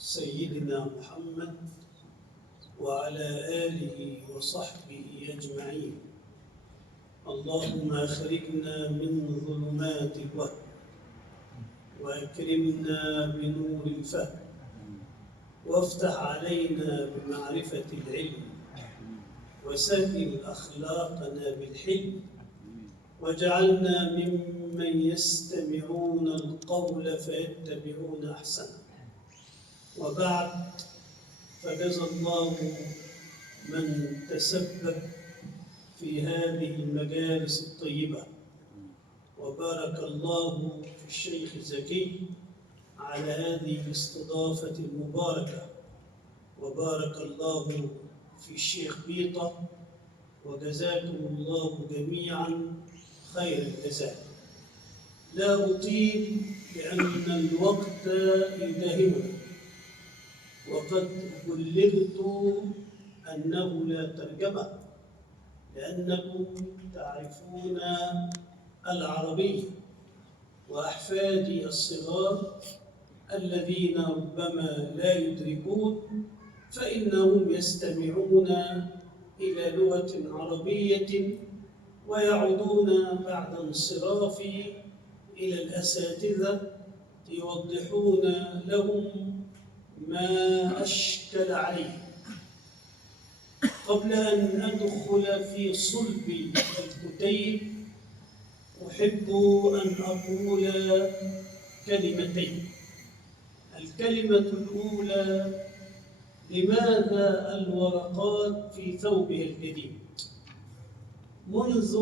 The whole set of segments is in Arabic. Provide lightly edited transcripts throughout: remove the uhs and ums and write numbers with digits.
سيدنا محمد وعلى آله وصحبه أجمعين. اللهم أخرجنا من ظلمات الوهم وأكرمنا بنور الفهم وافتح علينا بمعرفة العلم وسهل أخلاقنا بالحلم واجعلنا ممن يستمعون القول فيتبعون أحسنه. وبعد، فجزى الله من تسبب في هذه المجالس الطيبة، وبارك الله في الشيخ زكي على هذه الاستضافة المباركة، وبارك الله في الشيخ بيطة، وجزاكم الله جميعا خير الجزاء. لا أطيل لأن الوقت يداهمنا، وقد بلغت أنه لا ترجمة لأنكم تعرفون العربية، وأحفادي الصغار الذين ربما لا يدركون فإنهم يستمعون إلى لغة عربية ويعودون بعد انصرافي إلى الأساتذة يوضحون لهم ما أشكل عليه. قبل أن أدخل في صلب الكتيب أحب أن أقول كلمتين. الكلمة الأولى: لماذا الورقات في ثوبها الجديد؟ منذ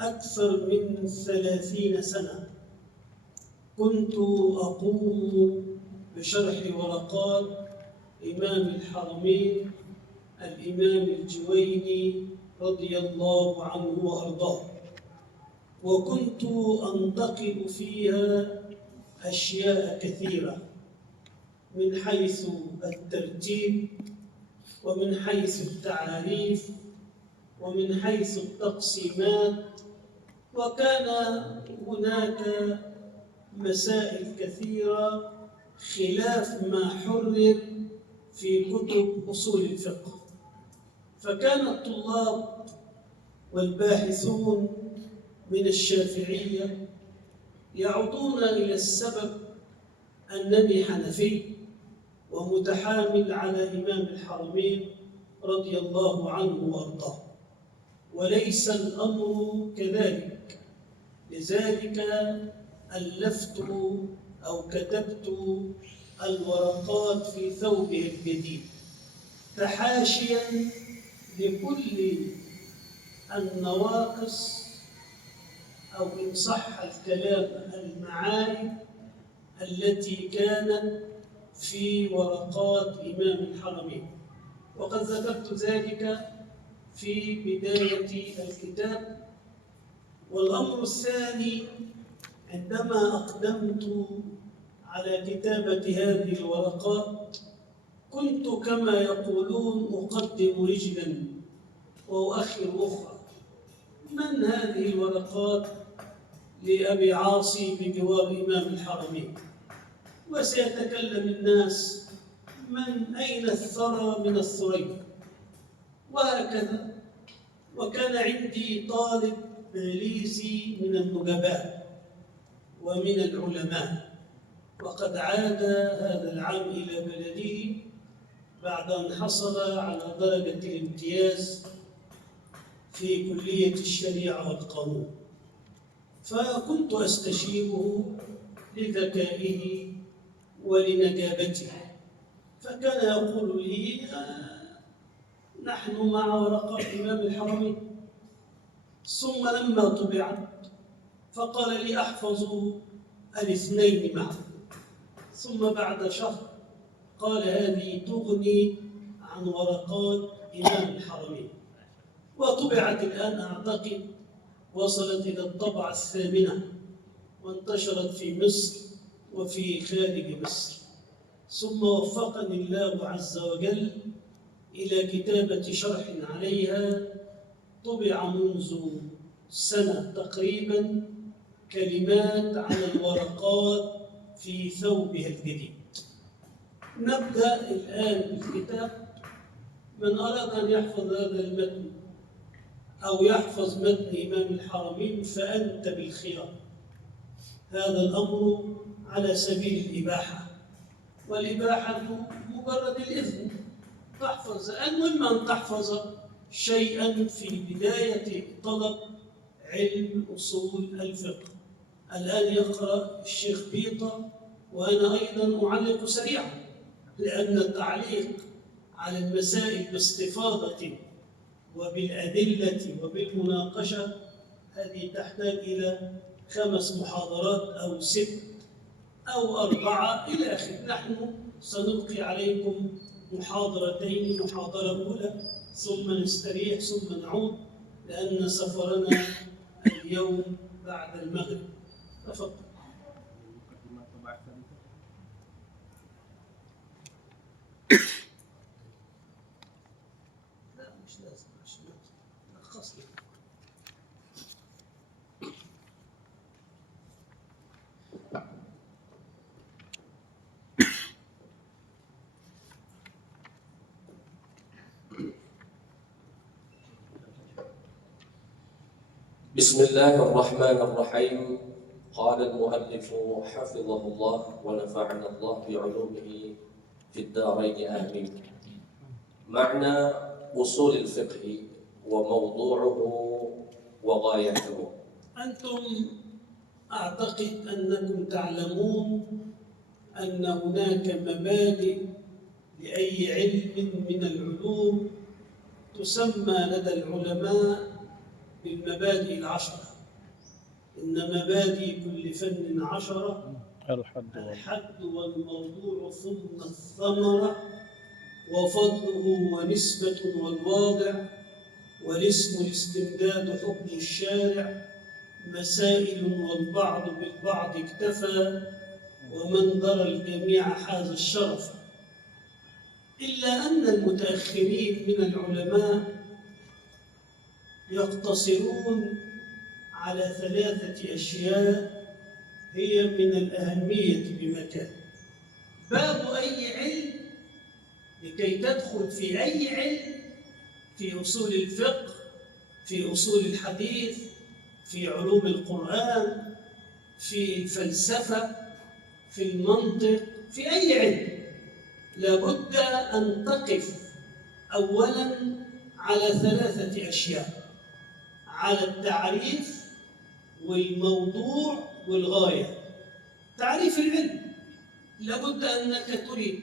أكثر من 30 سنة كنت أقوم بشرح ورقات إمام الحرمين الإمام الجويني رضي الله عنه وأرضاه، وكنت أنتقد فيها أشياء كثيرة من حيث الترتيب، ومن حيث التعاريف، ومن حيث التقسيمات، وكان هناك مسائل كثيرة خلاف ما حرر في كتب أصول الفقه. فكان الطلاب والباحثون من الشافعية يعودون إلى السبب أنني حنفي ومتحامل على إمام الحرمين رضي الله عنه وأرضاه، وليس الأمر كذلك. لذلك ألفت أو كتبت الورقات في ثوبه الجديد تحاشيا لكل النواقص، أو إن صح الكلام المعايب التي كانت في ورقات إمام الحرمين، وقد ذكرت ذلك في بداية الكتاب. والأمر الثاني: عندما أقدمت على كتابة هذه الورقات كنت كما يقولون أقدم رجلا وأؤخر أخرى. من هذه الورقات لأبي عاصي بجوار إمام الحرمين؟ وسيتكلم الناس: من أين الثرى من الثريا؟ وهكذا. وكان عندي طالب باريسي من النجباء ومن العلماء، وقد عاد هذا العام إلى بلده بعد أن حصل على درجة الامتياز في كلية الشريعة والقانون، فكنت أستشيره لذكائه ولنجابته. فكان يقول لي: نحن مع ورقات إمام الحرمين. ثم لما طبعت فقال لي: أحفظ الاثنين معا. ثم بعد شهر قال: هذه تغني عن ورقات إمام الحرمين. وطبعت الآن، أعتقد وصلت إلى الطبعة 8، وانتشرت في مصر وفي خارج مصر. ثم وفقني الله عز وجل إلى كتابة شرح عليها، طبع منذ سنة تقريبا، كلمات على الورقات في ثوبها الجديد. نبدأ الآن بالكتاب. من أراد أن يحفظ هذا المتن أو يحفظ متن إمام الحرمين فأنت بالخيار. هذا الأمر على سبيل الإباحة، والإباحة مجرد الإذن تحفظ. المهم أن تحفظ شيئا في بداية طلب علم أصول الفقه. الآن يقرأ الشيخ بيطة، وأنا أيضا أعلق سريعا، لأن التعليق على المسائل باستفاضة وبالأدلة وبالمناقشة هذه تحتاج إلى 5 محاضرات أو 6 أو 4 إلى آخره. نحن سنلقي عليكم محاضرتين، محاضرة أولى ثم نستريح ثم نعود، لأن سفرنا اليوم بعد المغرب. تفضل. لا مش لازم عشان نلخص لك. بسم الله الرحمن الرحيم. قال المؤلف حفظه الله ونفعنا الله بعلومه في الدارين آمين. معنى أصول الفقه وموضوعه وغايته. أنتم أعتقد أنكم تعلمون أن هناك مبادئ لأي علم من العلوم تسمى لدى العلماء بالمبادئ العشرة. إن مبادئ كل فن 10: الحد والموضوع ثم الثمرة وفضله ونسبة والواضع والاسم الاستمداد حكم الشارع مسائل والبعض بالبعض اكتفى ومن درى الجميع حاز الشرف. إلا أن المتأخرين من العلماء يقتصرون على 3 أشياء هي من الأهمية بمكان. باب أي علم لكي تدخل في أي علم، في أصول الفقه، في أصول الحديث، في علوم القرآن، في الفلسفة، في المنطق، في أي علم، لابد أن تقف أولاً على 3 أشياء: على التعريف والموضوع والغاية. تعريف العلم، لابد أنك تريد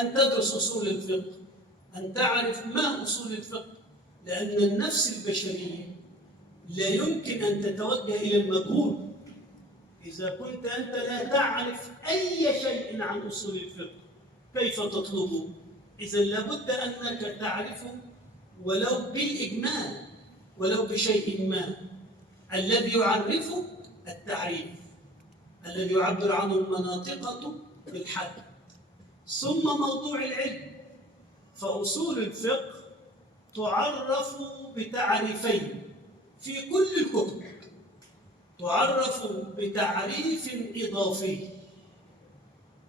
أن تدرس أصول الفقه، أن تعرف ما أصول الفقه، لأن النفس البشرية لا يمكن أن تتوجه إلى المجهول إذا كنت أنت لا تعرف أي شيء عن أصول الفقه. كيف تطلبه؟ إذا لابد أنك تعرفه ولو بالإجمال، ولو بشيء ما. الذي يعرفه التعريف الذي يعبر عنه المناطقة بالحد. ثم موضوع العلم، فأصول الفقه تعرف بتعريفين في كل الكتب. تعرف بتعريف إضافي،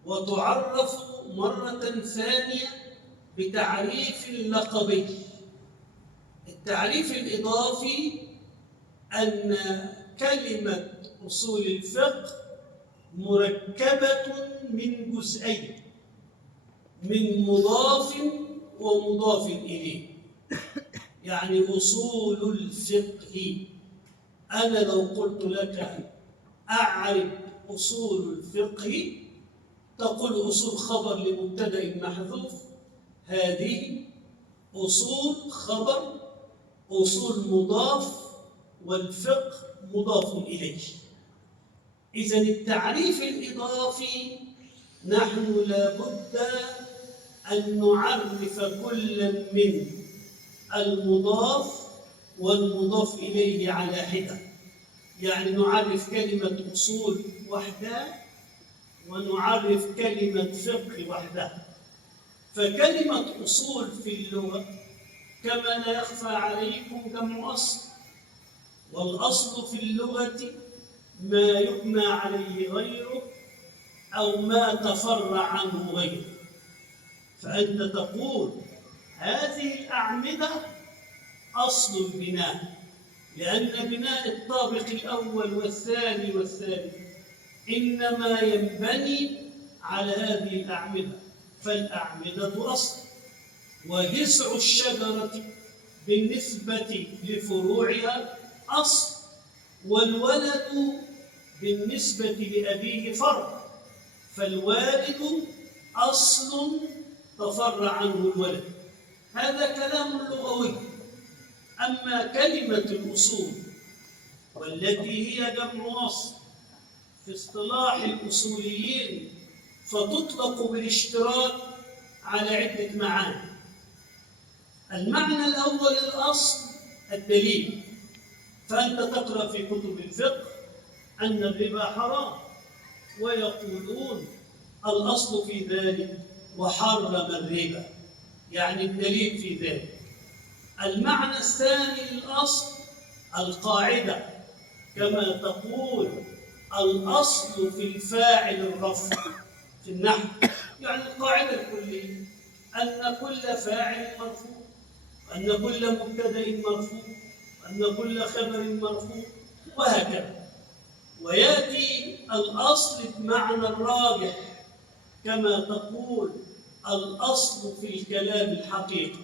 وتعرف مرة ثانية بتعريف لقبي. التعريف الإضافي أن كلمة أصول الفقه مركبة من جزئين، من مضاف ومضاف إليه. يعني أصول الفقه، أنا لو قلت لك أعرف أصول الفقه، تقول أصول خبر لمبتدأ محذوف، هذه أصول خبر، أصول مضاف، والفقه مضاف إليه. إذن التعريف الإضافي نحن لابد أن نعرف كل من المضاف والمضاف إليه على حدة. يعني نعرف كلمة أصول وحدها ونعرف كلمة فقه وحدها. فكلمة أصول في اللغة كما لا يخفى عليكم جمع أصل، والأصل في اللغة ما يبنى عليه غيره أو ما تفرع عنه غيره. فأنت تقول هذه الأعمدة أصل البناء، لأن بناء الطابق الأول والثاني والثالث إنما ينبني على هذه الأعمدة، فالأعمدة أصل، وجذع الشجرة بالنسبة لفروعها أصل، والولد بالنسبة لأبيه فرع، فالوالد أصل تفرع عنه الولد. هذا كلام لغوي. أما كلمة الأصول والتي هي جمع أصل في اصطلاح الأصوليين فتطلق بالاشتراك على عدة معاني. المعنى الأول الأصل الدليل، فأنت تقرأ في كتب الفقه أن الربا حرام ويقولون الأصل في ذلك وحرم الربا، يعني الدليل في ذلك. المعنى الثاني للأصل القاعدة، كما تقول الأصل في الفاعل الرفع في النحو، يعني القاعدة الكلية أن كل فاعل مرفوع، وأن كل مبتدأ مرفوع، وأن كل خبر مرفوع، وهكذا. ويأتي الأصل بمعنى الراجح، كما تقول الأصل في الكلام الحقيقة.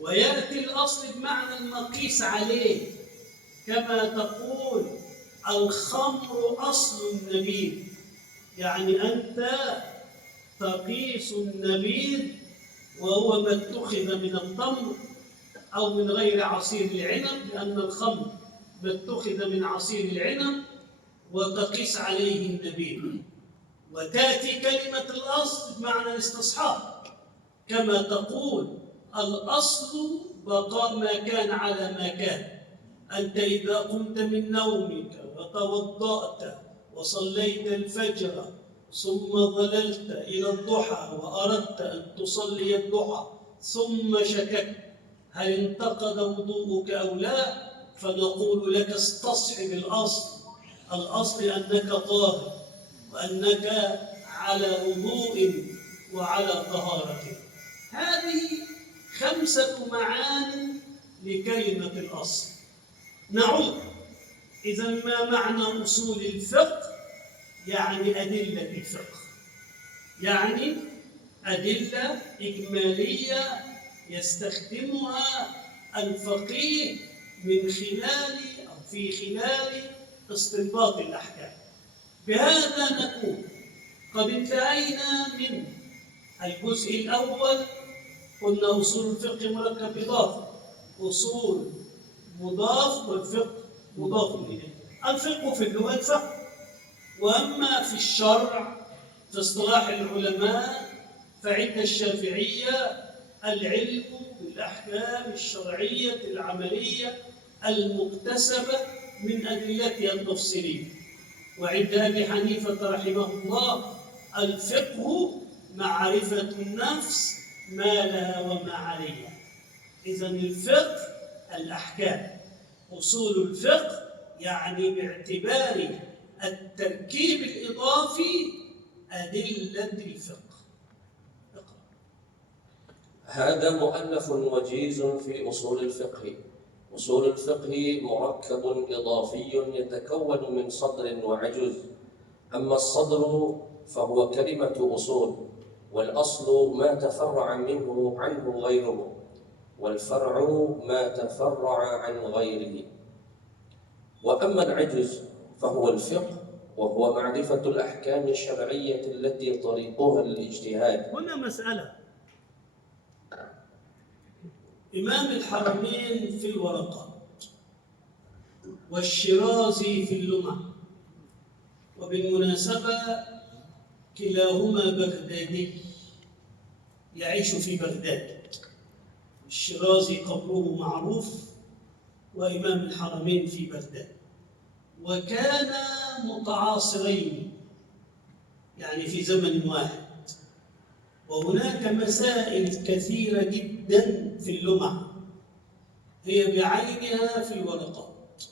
ويأتي الأصل بمعنى المقيس عليه، كما تقول الخمر أصل النبيذ، يعني أنت تقيس النبيذ وهو ما اتخذ من التمر أو من غير عصير العنب، لأن الخمر ما اتخذ من عصير العنب، وتقيس عليه النبيذ. وتأتي كلمة الأصل بمعنى الاستصحاب، كما تقول الأصل بقاء ما كان على ما كان. أنت إذا قمت من نومك وتوضأت وصليت الفجر ثم ظللت إلى الضحى وأردت أن تصلي الضحى ثم شككت هل انتقض وضوءك أو لا، فنقول لك استصحب الأصل. الأصل أنك طاهر وأنك على وضوء وعلى طهارة. هذه 5 معان لكلمة الأصل. نعود. إذا ما معنى أصول الفقه؟ يعني أدلة الفقه، يعني أدلة إجمالية يستخدمها الفقيه من خلال أو في خلال استنباط الأحكام. بهذا نكون قد انتهينا من الجزء الأول. قلنا أصول الفقه مركب إضافي، أصول مضاف، والفقه مضاف إليه. الفقه في اللغة الفقه، وأما في الشرع في اصطلاح العلماء فعند الشافعية العلم بالأحكام الشرعية العملية المكتسبة من أدلتها التفصيلية. وعند أبي حنيفة رحمه الله الفقه معرفة النفس ما لها وما عليها. إذن الفقه الأحكام. أصول الفقه يعني باعتبار التركيب الإضافي أدلة الفقه. هذا مؤلف وجيز في أصول الفقه. أصول الفقه مركب إضافي يتكون من صدر وعجز. أما الصدر فهو كلمة أصول، والأصل ما تفرع عنه غيره، والفرع ما تفرع عن غيره. وأما العجز فهو الفقه، وهو معرفة الأحكام الشرعية التي طريقها الاجتهاد. هنا مسألة. إمام الحرمين في الورقات، والشيرازي في اللمع، وبالمناسبة كلاهما بغدادي يعيش في بغداد. الشيرازي قبره معروف، وإمام الحرمين في بغداد، وكانا متعاصرين يعني في زمن واحد. وهناك مسائل كثيرة جدا في اللمع هي بعينها في الورقات.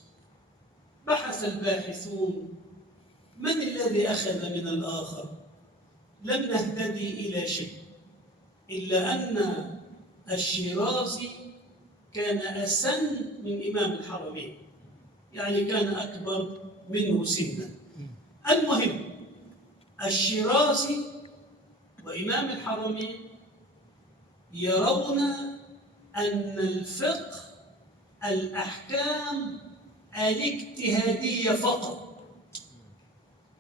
بحث الباحثون من الذي أخذ من الآخر، لم نهتدي إلى شيء. إلا أن الشيرازي كان أسن من إمام الحرمين، يعني كان أكبر منه سنا. المهم، الشيرازي وإمام الحرمين يرون أن الفقه الأحكام الاجتهادية فقط،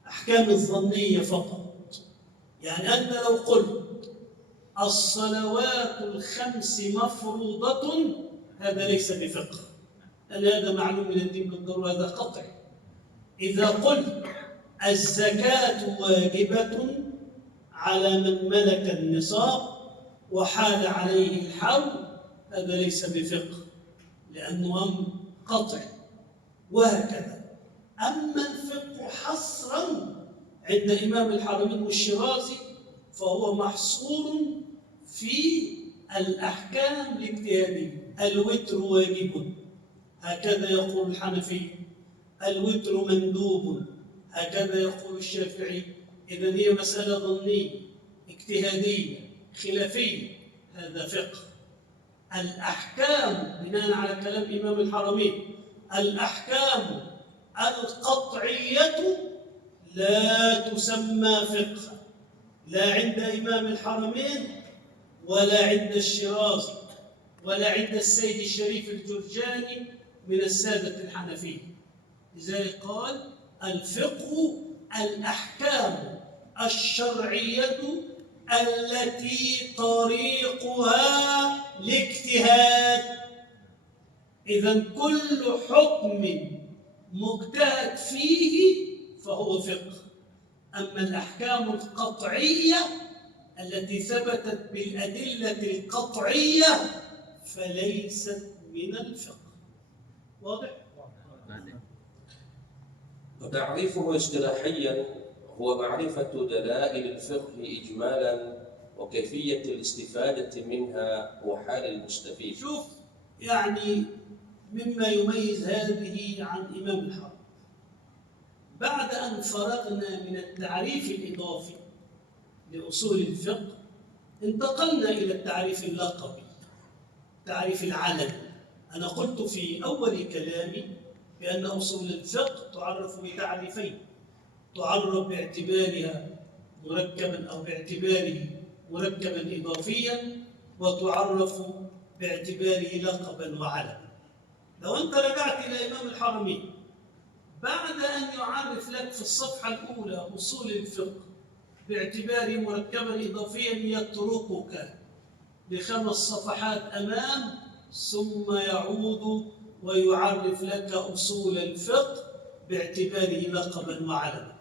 أحكام الظنية فقط. يعني أنت لو قلت الصلوات الخمس مفروضة، هذا ليس بفقه، لأن هذا معلوم من الدين بالضرورة، هذا قطع. إذا قلت الزكاة واجبة على من ملك النصاب وحال عليه الحول، هذا ليس بفقه، لأنه أمر قطع. وهكذا. أما الفقه حصرا عند إمام الحرمين والشيرازي فهو محصور في الأحكام الاجتهادية. الوتر واجب، هكذا يقول الحنفي. الوتر مندوب، هكذا يقول الشافعي. إذن هي مسألة ظنية اجتهادية خلافية، هذا فقه. الأحكام بناء على كلام إمام الحرمين، الأحكام القطعية لا تسمى فقه، لا عند إمام الحرمين ولا عند الشيرازي ولا عند السيد الشريف الجرجاني من السادة الحنفية. لذلك قال الفقه الأحكام الشرعية التي طريقها الاجتهاد. إذن كل حكم مجتهد فيه فهو فقه. أما الأحكام القطعية التي ثبتت بالأدلة القطعية فليست من الفقه. واضح؟ وتعريفه اصطلاحيا هو معرفة دلائل الفقه إجمالا وكيفية الاستفادة منها وحال المستفيد. شوف، يعني مما يميز هذه عن إمام الحرم، بعد أن فرغنا من التعريف الإضافي لأصول الفقه انتقلنا إلى التعريف اللقبي، التعريف العلمي. أنا قلت في أول كلامي بأن أصول الفقه تعرف بتعريفين: تعرف باعتبارها مركبا أو باعتباره مركبا إضافيا، وتعرف باعتباره لقبا وعلما. لو أنت رجعت إلى إمام الحرمين بعد أن يعرف لك في الصفحة الأولى أصول الفقه باعتباره مركبا إضافيا يتركك ب5 صفحات أمام، ثم يعود ويعرف لك أصول الفقه باعتباره لقبا وعلما.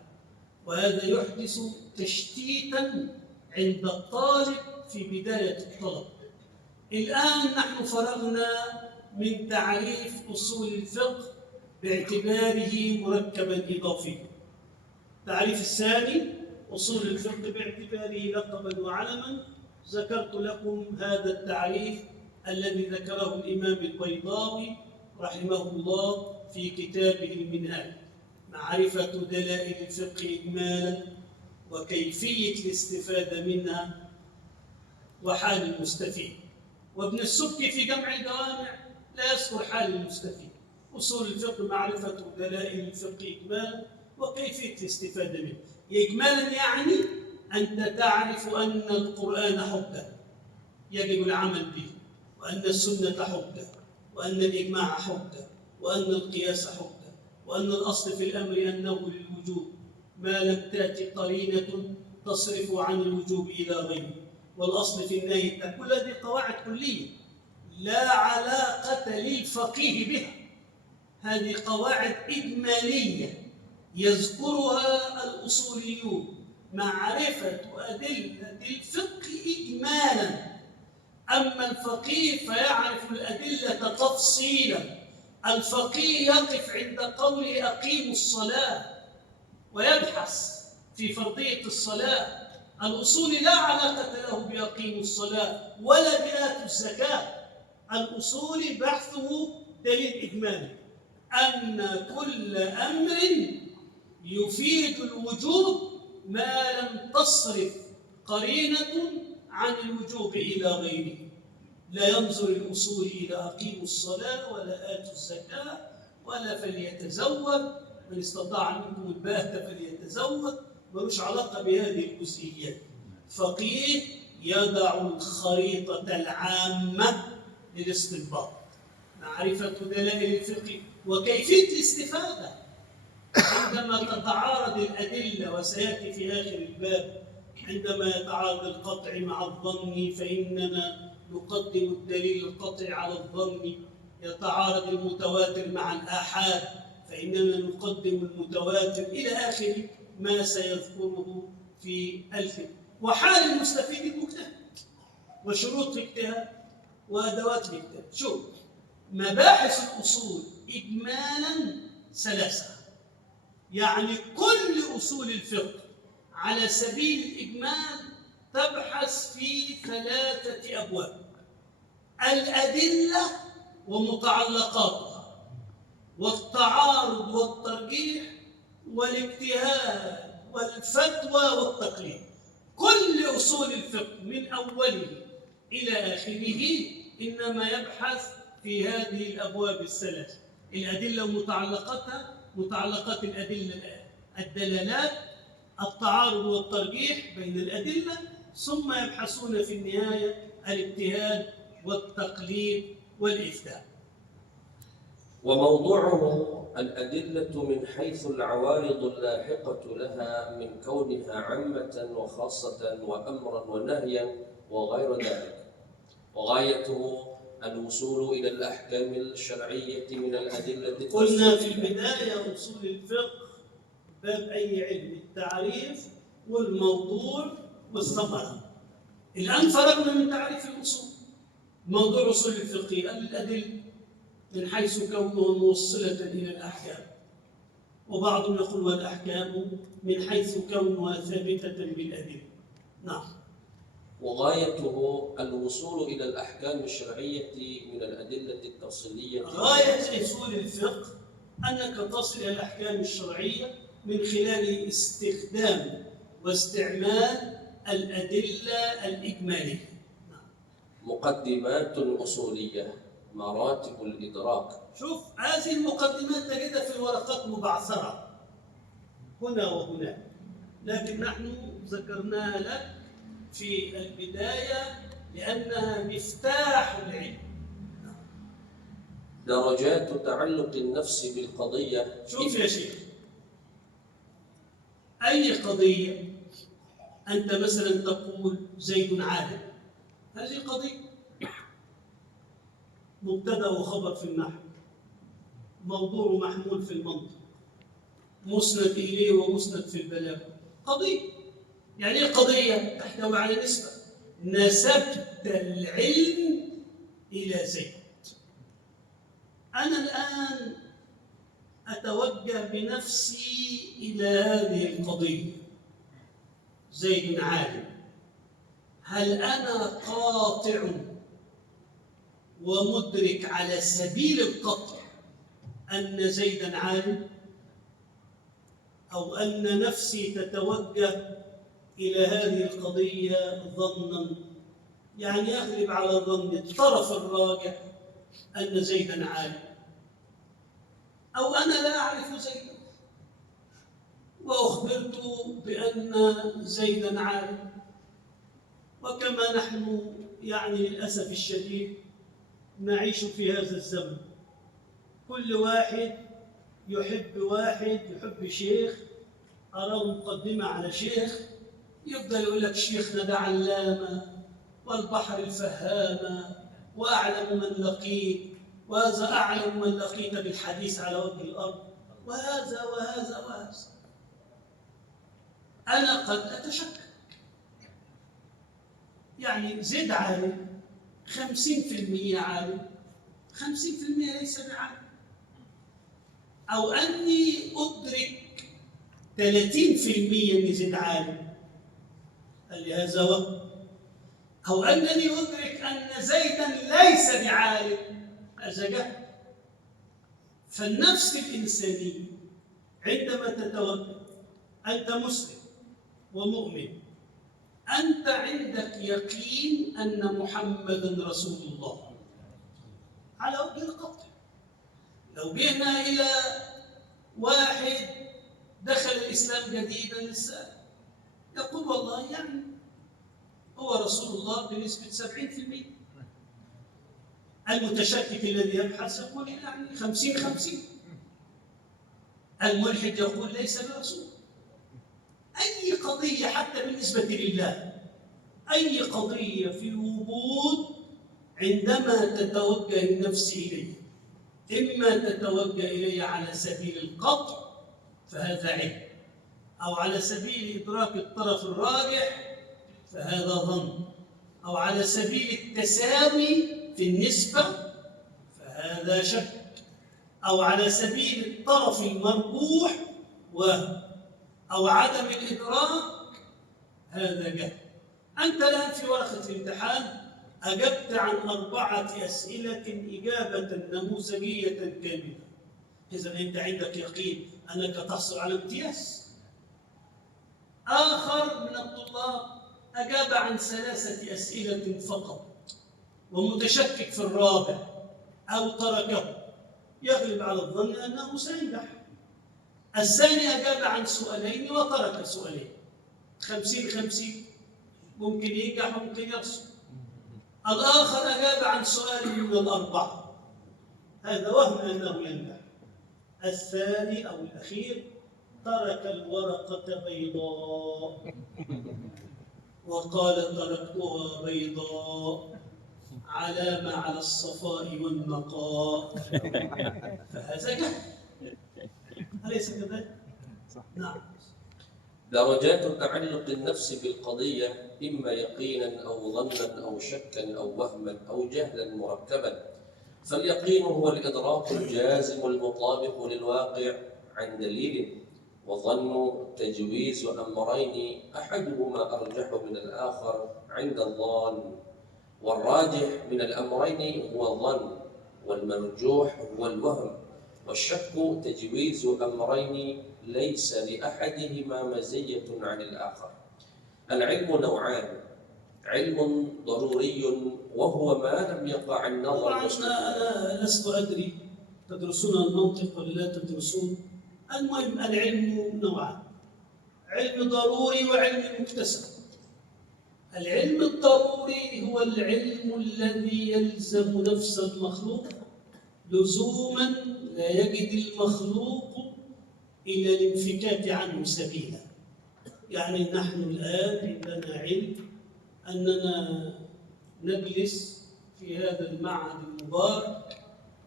وهذا يحدث تشتيتا عند الطالب في بداية الطلب. الآن نحن فرغنا من تعريف أصول الفقه باعتباره مركبا إضافيا. التعريف الثاني أصول الفقه باعتباره لقبا وعلما. ذكرت لكم هذا التعريف الذي ذكره الإمام البيضاوي رحمه الله في كتابه المنهاج: معرفة دلائل الفقه إجمالا وكيفية الاستفادة منها وحال المستفيد. وابن السبكي في جمع الجوامع لا يذكر حال المستفيد. أصول الفقه معرفة دلائل الفقه إجمالا وكيفية الاستفادة منه. إجمالا يعني أنت تعرف أن القرآن حجة يجب العمل به، وأن السنة حجة، وأن الإجماع حجة، وأن القياس حجة، وأن الأصل في الأمر أنه للوجوب ما لم تأتي قرينة تصرف عن الوجوب إلى غيره، والأصل في النهي. كل هذه قواعد كلية لا علاقة للفقيه بها، هذه قواعد إجمالية يذكرها الأصوليون. معرفة أدلة الفقه إجمالا، أما الفقيه فيعرف الأدلة تفصيلا. الفقيه يقف عند قوله أقيموا الصلاة ويبحث في فرضية الصلاة. الأصولي لا علاقة له بأقيموا الصلاة ولا بآتوا الزكاة. الأصولي بحثه دليل إجمالي، أن كل أمر يفيد الوجوب ما لم تصرف قرينة عن الوجوب إلى غيره. لا ينظر الأصول إلى أقيموا الصلاة ولا آتوا الزكاة ولا فليتزوج، من استطاع منكم الباءة فليتزوج، ملوش علاقة بهذه الجزئيات. فقيه يضع الخريطة العامة للاستنباط، معرفة دلائل الفقه وكيفية الاستفادة عندما تتعارض الأدلة. وسيأتي في آخر الباب عندما يتعارض القطع مع الظن فإننا نقدم الدليل القطعي على الظن، يتعارض المتواتر مع الآحاد فإننا نقدم المتواتر، إلى آخر ما سيذكره في الفقه. وحال المستفيد المجتهد وشروط الاجتهاد وأدوات الاجتهاد. شوف، مباحث الأصول إجمالاً ثلاثة، يعني كل أصول الفقه على سبيل الإجمال تبحث في ثلاثة أبواب: الأدلة ومتعلقاتها، والتعارض والترجيح، والاجتهاد والفتوى والتقليد. كل أصول الفقه من أوله إلى آخره إنما يبحث في هذه الأبواب الثلاث: الأدلة ومتعلقاتها، متعلقات الأدلة الدلالات، التعارض والترجيح بين الأدلة، ثم يبحثون في النهاية الاجتهاد والتقليد والإفتاء. وموضوعه الأدلة من حيث العوارض اللاحقة لها من كونها عامة وخاصة وأمرا ونهيا وغير ذلك، وغايته الوصول إلى الأحكام الشرعية من الأدلة. قلنا في البداية أصول الفقه باب أي علم: التعريف والموضوع والثمرة. الآن فرغنا من تعريف الأصول. موضوع أصول الفقه الأدلة من حيث كونها موصلة إلى الأحكام، وبعضهم يقول والأحكام من حيث كونها ثابتة بالأدلة. نعم. وغايته الوصول إلى الأحكام الشرعية من الأدلة التفصيلية. غاية أصول الفقه أنك تصل إلى الأحكام الشرعية من خلال استخدام واستعمال الأدلة الإجمالية. مقدمات أصولية، مراتب الإدراك. شوف، هذه المقدمات تجدها في الورقات مبعثرة هنا وهنا، لكن نحن ذكرناها لك في البداية لأنها مفتاح العلم. درجات تعلق النفس بالقضية. شوف يا شيخ، أي قضية أنت مثلا تقول زيد عالم، هذه قضية مبتدأ وخبر في النحو، موضوع محمول في المنطق، مسند إليه ومسند في البلاغة. قضية يعني إيه قضية؟ تحتوي على نسبة. نسبت العلم إلى زيد. أنا الآن أتوجه بنفسي إلى هذه القضية: زيد عالم. هل أنا قاطع ومدرك على سبيل القطع أن زيداً عالم، أو أن نفسي تتوجه إلى هذه القضية ظناً، يعني أغلب على ظن الطرف الراجح أن زيداً عالم، أو أنا لا أعرف زيداً وأخبرت بأن زيداً عالم؟ وكما نحن يعني للأسف الشديد نعيش في هذا الزمن، كل واحد يحب شيخ، أراه مقدمة على شيخ، يفضل يقول لك شيخنا ده علامة والبحر الفهامة وأعلم من لقيت، وهذا أعلم من لقيت بالحديث على وجه الأرض، وهذا وهذا وهذا. أنا قد أتشكك، يعني زيد عالم 50% عالم، 50% ليس بعالم، أو أني أدرك 30% أن زيد عالم، قال لي هذا وهم، أو أنني أدرك أن زيدا ليس بعالم، هذا جهل. فالنفس الإنسانية عندما تتوجه، أنت مسلم ومؤمن، أنت عندك يقين أن محمدًا رسول الله على وجه القطع. لو جئنا إلى واحد دخل الإسلام جديدًا لسه يقول والله يعني هو رسول الله بنسبة 70%. المتشكك الذي يبحث يقول يعني 50-50. الملحد يقول ليس برسول. أي قضية حتى بالنسبة لله، أي قضية في الوجود عندما تتوجه النفس إليه، إما تتوجه إليه على سبيل القطع فهذا علم، أو على سبيل إدراك الطرف الراجح فهذا ظن، أو على سبيل التساوي في النسبة فهذا شك، أو على سبيل الطرف المرجوح أو عدم الإدراك هذا جهل. أنت الآن في ورقة الامتحان أجبت عن 4 أسئلة إجابة نموذجية كاملة، إذا أنت عندك يقين أنك تحصل على امتياز. آخر من الطلاب أجاب عن 3 أسئلة فقط ومتشكك في الرابع أو تركه، يغلب على الظن أنه سينجح. الثاني أجاب عن 2 وترك 2، 50-50، ممكن ينجح وممكن يرسب. الآخر أجاب عن 1 من 4، هذا وهم أنه ينجح. الثاني أو الأخير ترك الورقة بيضاء وقال تركتها بيضاء علامة على الصفاء والنقاء، فهذا جهل، أليس كذلك؟ نعم. درجات تعلق النفس بالقضية إما يقينا أو ظنا أو شكا أو وهما أو جهلا مركبا. فاليقين هو الإدراك الجازم المطابق للواقع عن دليل، والظن تجويز أمرين أحدهما أرجح من الآخر عند الظان، والراجح من الأمرين هو الظن، والمرجوح هو الوهم، والشك تجويز أمرين ليس لأحدهما مزية عن الآخر. العلم نوعان: علم ضروري وهو ما لم يقع النظر. طبعا أنا لست أدري تدرسون المنطق ولا لا تدرسون. المهم العلم نوعان: علم ضروري وعلم مكتسب. العلم الضروري هو العلم الذي يلزم نفس المخلوق لزوما لا يجد المخلوق إلى الانفكاك عنه سبيلا. يعني نحن الآن عندنا علم أننا نجلس في هذا المعهد المبارك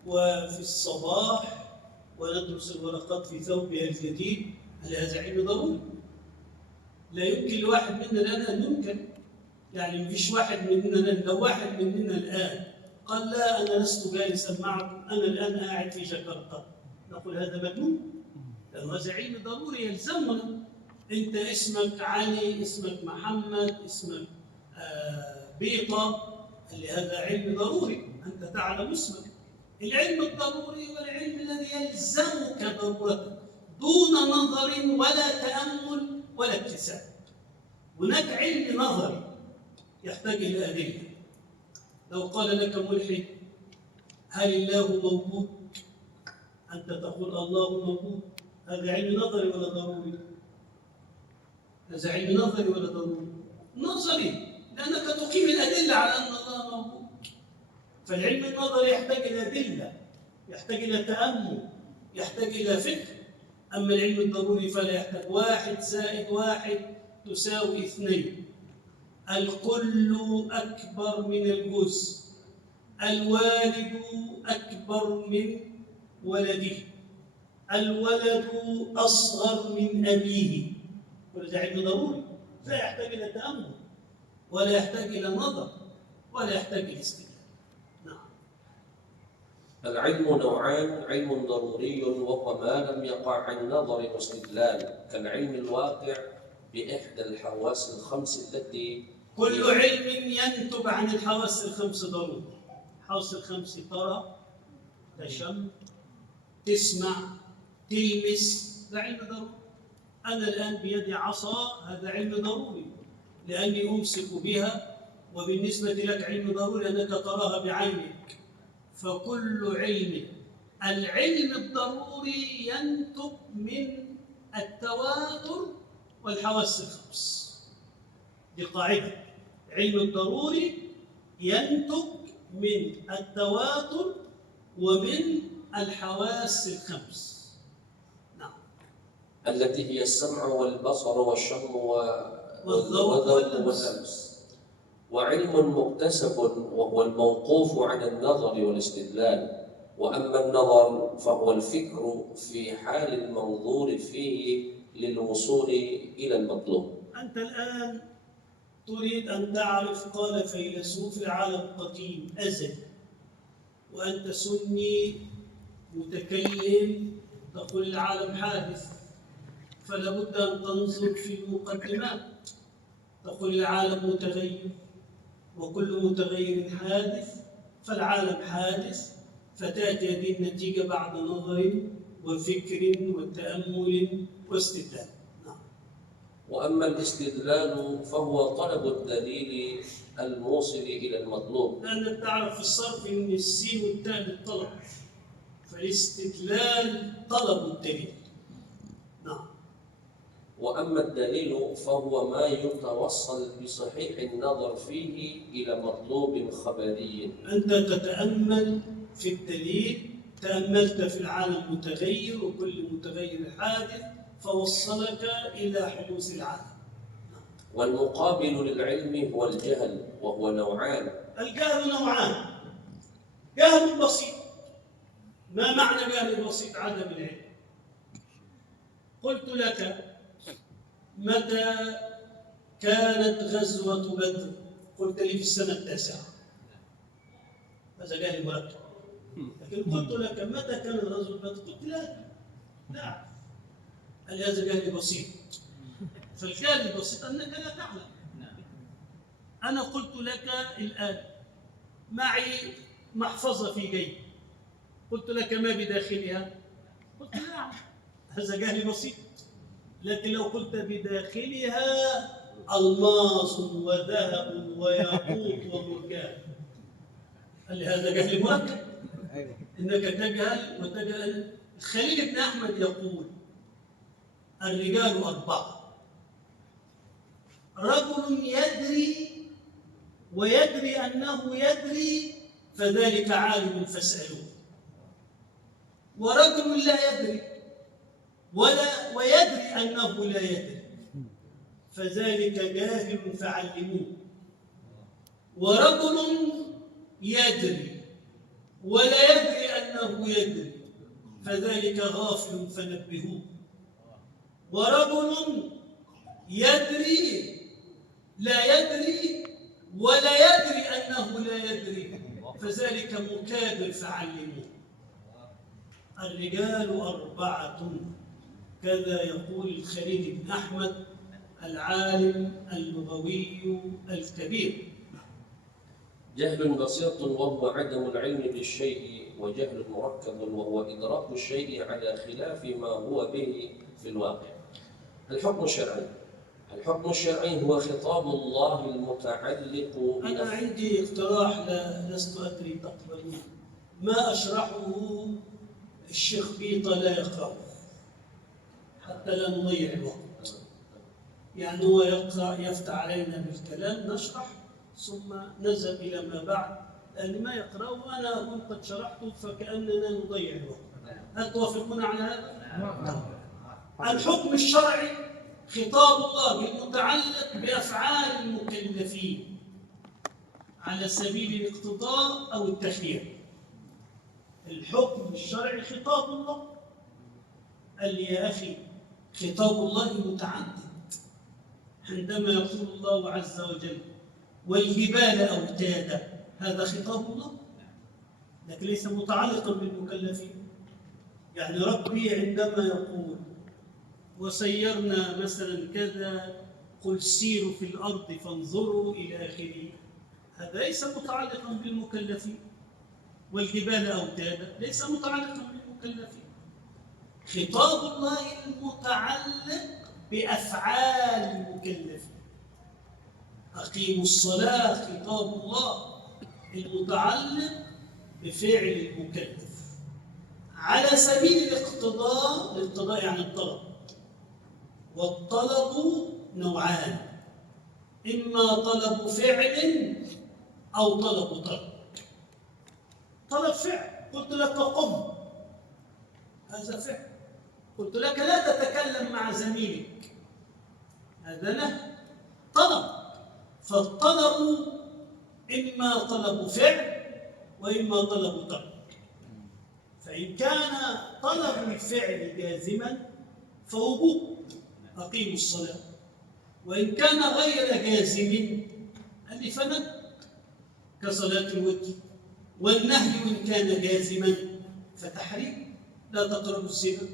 وفي الصباح وندرس الورقات في ثوبها الجديد، هل هذا علم ضروري؟ لا يمكن لواحد منا الآن أن ينكر. يعني مفيش واحد مننا الآن، لو واحد مننا الآن قال لا أنا لست جالسا معكم، أنا الآن قاعد في جاكرتا، نقول هذا مجنون، لأن هذا علم ضروري يلزمنا. أنت اسمك علي، اسمك محمد، اسمك بيطة، اللي هذا علم ضروري، أنت تعلم اسمك. العلم الضروري هو العلم الذي يلزمك ضرورة دون نظر ولا تأمل ولا اكتساب. هناك علم نظري يحتاج إلى أدلة. لو قال لك ملحد هل الله موجود؟ أنت تقول الله موجود، هذا علم نظري ولا ضروري؟ هذا علم نظري ولا ضروري؟ نظري، لأنك تقيم الأدلة على أن الله موجود. فالعلم النظري يحتاج إلى أدلة، يحتاج إلى تأمل، يحتاج إلى فكر. أما العلم الضروري فلا يحتاج. 1 زائد 1 تساوي 2. الكل أكبر من الجزء، الوالد أكبر من ولده، الولد أصغر من أبيه. كل ده علم ضروري لا يحتاج إلى تأمل ولا يحتاج إلى نظر ولا يحتاج إلى استدلال. نعم. العلم نوعان: علم ضروري وهو ما لم يقع عن نظر واستدلال، كالعلم الواقع بإحدى الحواس الخمس التي كل علم ينتج عن الحواس الخمس ضروري. الحواس الخمس: ترى، تشم، تسمع، تلمس، ده علم ضروري. أنا الآن بيدي عصا، هذا علم ضروري. لأني أمسك بها، وبالنسبة لك علم ضروري أنك تراها بعينك. فكل علم، العلم الضروري ينتج من التواتر والحواس الخمس. دي قاعدة، علم الضروري ينتج من التواتر ومن الحواس الخمس. نعم. التي هي السمع والبصر والشم والذوق واللمس. وعلم مكتسب وهو الموقوف عن النظر والاستدلال. وأما النظر فهو الفكر في حال المنظور فيه للوصول إلى المطلوب. أنت الآن تريد أن تعرف، قال فيلسوف العالم قديم أزل، وأنت سني متكلم تقول العالم حادث، فلا بد أن تنظر في المقدمات. تقول العالم متغير، وكل متغير حادث، فالعالم حادث، فتأتي هذه النتيجة بعد نظر وفكر وتأمل واستدلال. نعم. وأما الاستدلال فهو طلب الدليل الموصل إلى المطلوب. لأنك تعرف في الصرف أن السين والتاء للطلب، فالاستدلال طلب الدليل. نعم. وأما الدليل فهو ما يتوصل بصحيح النظر فيه إلى مطلوب خبري. أنت تتأمل في الدليل، تأملت في العالم متغير وكل متغير حادث، فوصلك إلى حدوث العالم. والمقابل للعلم هو الجهل، وهو نوعان. الجهل نوعان: جهل بسيط. ما معنى جهل بسيط؟ عدم العلم. قلت لك متى كانت غزوة بدر؟ قلت لي في السنة 9. هذا جهل مركب. لكن قلت لك متى كانت غزوة بدر؟ قلت لا. هل هذا جهل بسيط؟ فالجهل البسيط أنك لا تعلم. أنا قلت لك الآن معي محفظة في جيبي، قلت لك ما بداخلها؟ قلت لا. هذا جهل بسيط. لكن لو قلت بداخلها ألماس وذهب وياقوت ومرجان، قال لي هذا جهل مركب. إنك تجهل وتجهل. خليل بن أحمد يقول الرجال 4: رجل يدري ويدري أنه يدري فذلك عالم فاسألوه، ورجل لا يدري ويدري أنه لا يدري فذلك جاهل فعلموه، ورجل يدري ولا يدري أنه يدري فذلك غافل فنبهوه، ورجل يدري لا يدري ولا يدري أنه لا يدري فذلك مكابر فعلموه. الرجال 4، كذا يقول الخليل بن أحمد العالم اللغوي الكبير. جهل بسيط وهو عدم العلم بالشيء، وجهل مركب وهو إدراك الشيء على خلاف ما هو به في الواقع. الحكم الشرعي. الحكم الشرعي هو خطاب الله المتعلق أنا عندي اقتراح لست أدري تقبلون، ما أشرحه الشيخ بيطة لا يقرأ حتى لا نضيع الوقت. يعني هو يقرأ يفتح علينا بالكلام نشرح ثم نذهب إلى ما بعد، لأن ما يقرأ وأنا أكون قد شرحته فكأننا نضيع الوقت. هل توافقون على هذا؟ الحكم الشرعي خطاب الله المتعلق بأفعال المكلفين على سبيل الاقتضاء أو التخيير. الحكم الشرعي خطاب الله. قال لي يا أخي خطاب الله متعدد، عندما يقول الله عز وجل والجبال أوتادا، هذا خطاب الله لكن ليس متعلقا بالمكلفين. يعني ربي عندما يقول وسيرنا مثلا كذا قل سيروا في الأرض فانظروا إلى آخره، هذا ليس متعلقا بالمكلفين. والجبال أوتادا ليس متعلقا بالمكلفين. خطاب الله المتعلق بأفعال المكلفين. أقيموا الصلاة خطاب الله المتعلق بفعل المكلف على سبيل الاقتضاء. الاقتضاء يعني الطلب، والطلب نوعان: إما طلب فعل أو طلب طلب. طلب فعل، قلت لك قم، هذا فعل. قلت لك لا تتكلم مع زميلك، هذا نهي. طلب، فالطلب إما طلب فعل وإما طلب طلب. فإن كان طلب الفعل جازما فوجوب أقيموا الصلاة، وإن كان غير جازم فند كصلاة الوتر. والنهي إن كان جازما فتحريم، لا تقربوا الزنا.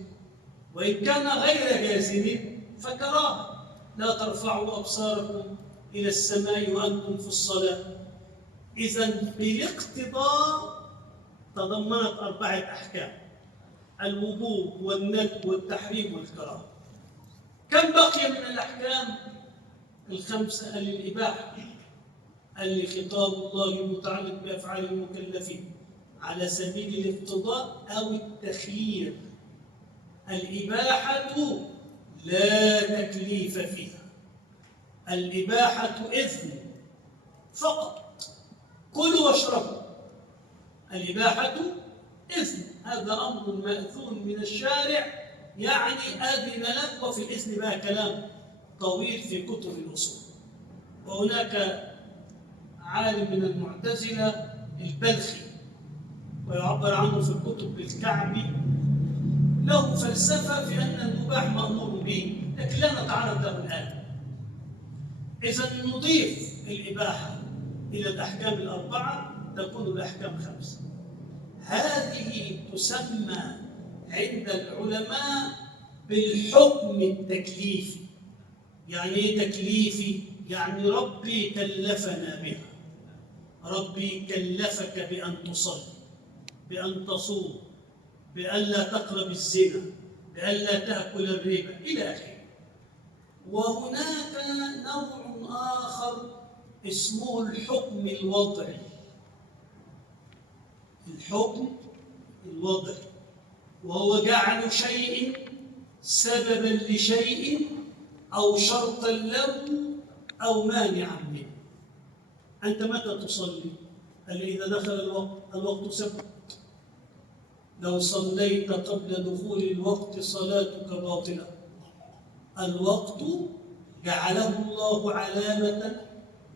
وإن كان غير جازم فكراهة، لا ترفعوا أبصاركم إلى السماء وأنتم في الصلاة. إذن بالاقتضاء تضمنت 4 أحكام: الوجوب والندب والتحريم والكراهة. كم بقي من الأحكام؟ 5 للإباحة، اللي خطاب الله متعلق بأفعال المكلفين على سبيل الاقتضاء أو التخيير. الإباحة لا تكليف فيها، الإباحة إذن فقط، كلوا واشربوا. الإباحة إذن، هذا أمر مأذون من الشارع، يعني أذن لك. وفي الإذن بقى كلام طويل في كتب الأصول. وهناك عالم من المعتزلة البلخي، ويعبر عنه في الكتب بالكعبي، له فلسفة في أن المباح مأمور به، لكن لا نتعرض له الآن. إذا نضيف الإباحة إلى الأحكام 4 تكون الأحكام 5. هذه تسمى عند العلماء بالحكم التكليفي. يعني إيه تكليفي؟ يعني ربي كلفنا بها. ربي كلفك بأن تصلي، بأن تصوم، بأن لا تقرب الزنا، بأن لا تأكل الربا إلى آخره. وهناك نوع آخر اسمه الحكم الوضعي. الحكم الوضعي وهو جعل شيء سببا لشيء أو شرطا له أو مانعا منه. أنت متى تصلي؟ قال إذا دخل الوقت. الوقت سبب، لو صليت قبل دخول الوقت صلاتك باطلة. الوقت جعله الله علامة،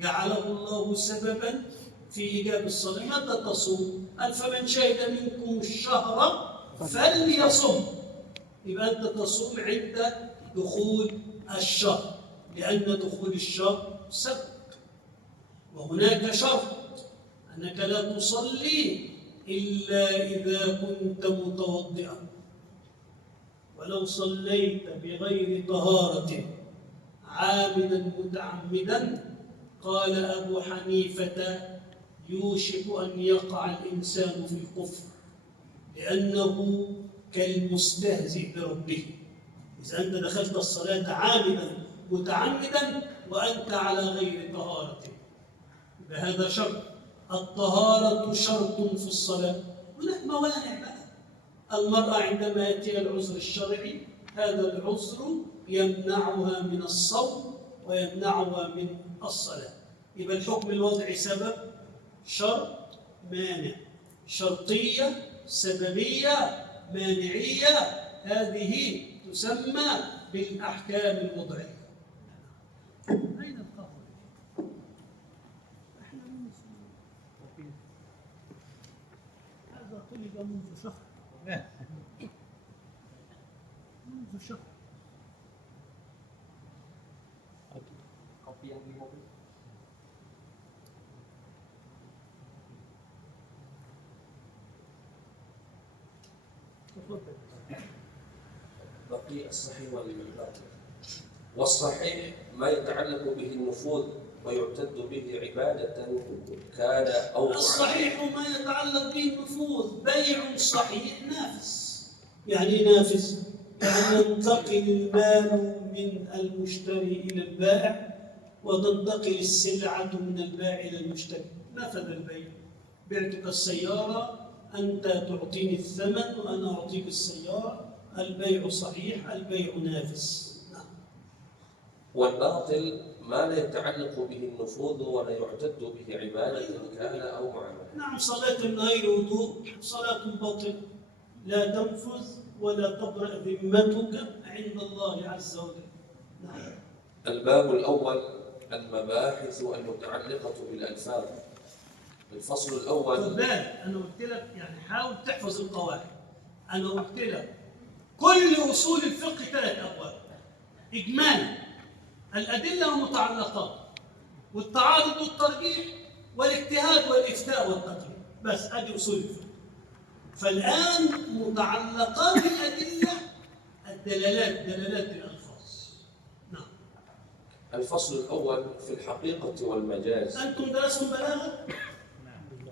جعله الله سببا في إيجاب الصلاة. متى تصوم؟ قال فمن شهد منكم الشهر فليصم. يبقى أنت تصوم عند دخول الشهر، لأن دخول الشهر سبب. وهناك شرط أنك لا تصلي إلا إذا كنت متوضئا. ولو صليت بغير طهارة عامدا متعمدا، قال أبو حنيفة يوشك أن يقع الإنسان في الكفر، لأنه كالمستهزئ بربه. إذا أنت دخلت الصلاة عامدا متعمدا وأنت على غير طهارة، بهذا شرط. الطهارة شرط في الصلاة. هناك موانع بقى. المرأة عندما يأتيها العذر الشرعي، هذا العذر يمنعها من الصوم ويمنعها من الصلاة. يبقى الحكم الوضعي سبب، شرط، مانع. شرطية، سببية، مانعية، هذه تسمى بالأحكام الوضعية. أين القهوة؟ احنا هذا طلب منذ شهر. منذ شهر. بقي الصحيح والباطل. والصحيح ما يتعلق به النفوذ ويعتد به عبادة كان أو الصحيح ما يتعلق به النفوذ. بيع صحيح نافذ. يعني نافذ، يعني ينتقل المال من المشتري إلى البائع وتنتقل السلعة من البائع إلى المشتري. نفذ البيع، بعتك السيارة، أنت تعطيني الثمن وأنا أعطيك السيارة، البيع صحيح، البيع نافذ. نعم. والباطل ما لا يتعلق به النفوذ ولا يعتد به عبادة كان أو معاملة. نعم، صلاة من غير وضوء صلاة باطلة لا تنفذ ولا تبرأ ذمتك عند الله عز وجل. نعم. الباب الأول المباحث المتعلقة بالألفاظ. الفصل الأول. خد بالك، أنا قلت لك يعني حاول تحفظ القواعد. أنا قلت لك كل أصول الفقه 3 أبواب: إجمال، الأدلة والمتعلقات، والتعارض والترجيح، والاجتهاد والإفتاء والتقليد. بس أدي أصول الفقه. فالآن متعلقات الأدلة الدلالات، دلالات الألفاظ. نعم. الفصل الأول في الحقيقة والمجاز. أنتم درستم بلاغة؟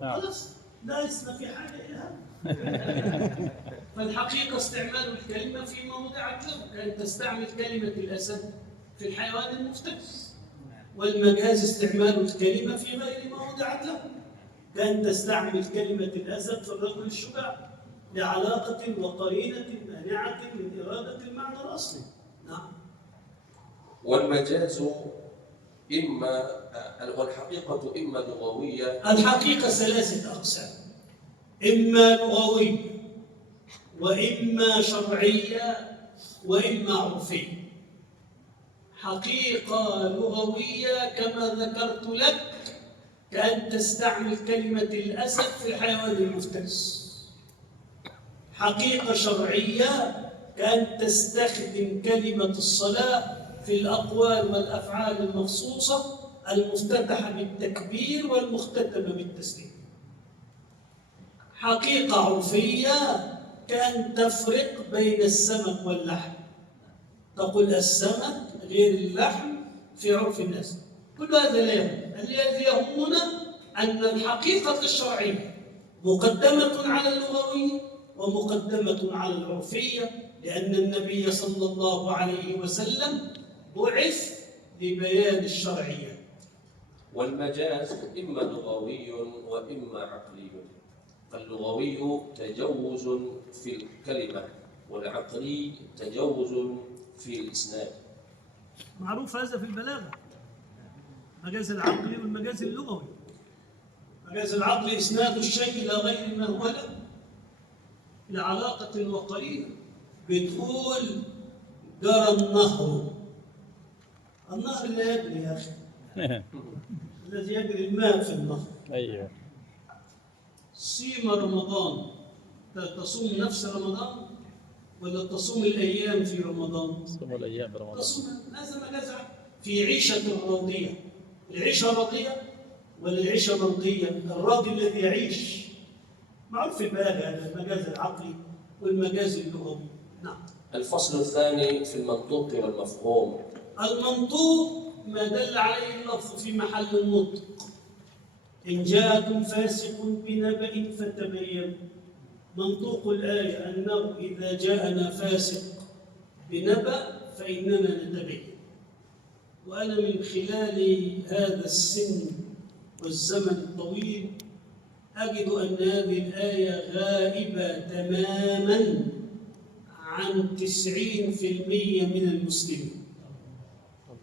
خلاص، لسنا في حاجة إلى هذا. فالحقيقة استعمال الكلمة في موضعك له، كأن تستعمل كلمة الأسد في الحيوان المفترس. والمجاز استعمال الكلمة في غير موضعك له، كأن تستعمل كلمة الأسد في الرجل الشجاع لعلاقة وقرينة مانعة من إرادة المعنى الأصلي. نعم. والمجاز إما والحقيقة إما لغوية. الحقيقة 3 أقسام: إما لغوية، وإما شرعية، وإما عرفية. حقيقة لغوية كما ذكرت لك، كأن تستعمل كلمة الأسد في الحيوان المفترس. حقيقة شرعية كأن تستخدم كلمة الصلاة في الأقوال والأفعال المخصوصة المفتتحة بالتكبير والمختتمة بالتسليم. حقيقة عرفية كأن تفرق بين السمك واللحم، تقول السمك غير اللحم في عرف الناس. كل هذا لا يهم. الذي يهمنا أن الحقيقة الشرعية مقدمة على اللغوية ومقدمة على العرفية، لأن النبي صلى الله عليه وسلم بعث لبيان الشرعية. والمجاز إما لغوي وإما عقلي. فاللغوي تجوز في الكلمة، والعقلي تجوز في الإسناد. معروف هذا في البلاغة، المجاز العقلي والمجاز اللغوي. المجاز العقلي إسناد الشيء إلى غير ما هو له لعلاقة وقرينة. بتقول جرى النهر، النهر لا يجري يا أخي. الذي يجري الماء في النهر. ايوه. صيام رمضان، تصوم نفس رمضان ولا تصوم الأيام في رمضان؟ صوم الايام برمضان. تصوم، هذا مجاز عقلي. في عيشة راضية، العيشة راضية ولا العيشة مرضية؟ الراضي الذي يعيش. معروف في البلاغة هذا المجاز العقلي والمجاز اللغوي. نعم. الفصل الثاني في المنطوق والمفهوم. المنطوق ما دل عليه اللفظ في محل النطق. إن جاءكم فاسق بنبأ فتبينوا. منطوق الآية أنه إذا جاءنا فاسق بنبأ فإننا نتبين. وأنا من خلال هذا السن والزمن الطويل أجد أن هذه الآية غائبة تماماً عن 90% من المسلمين.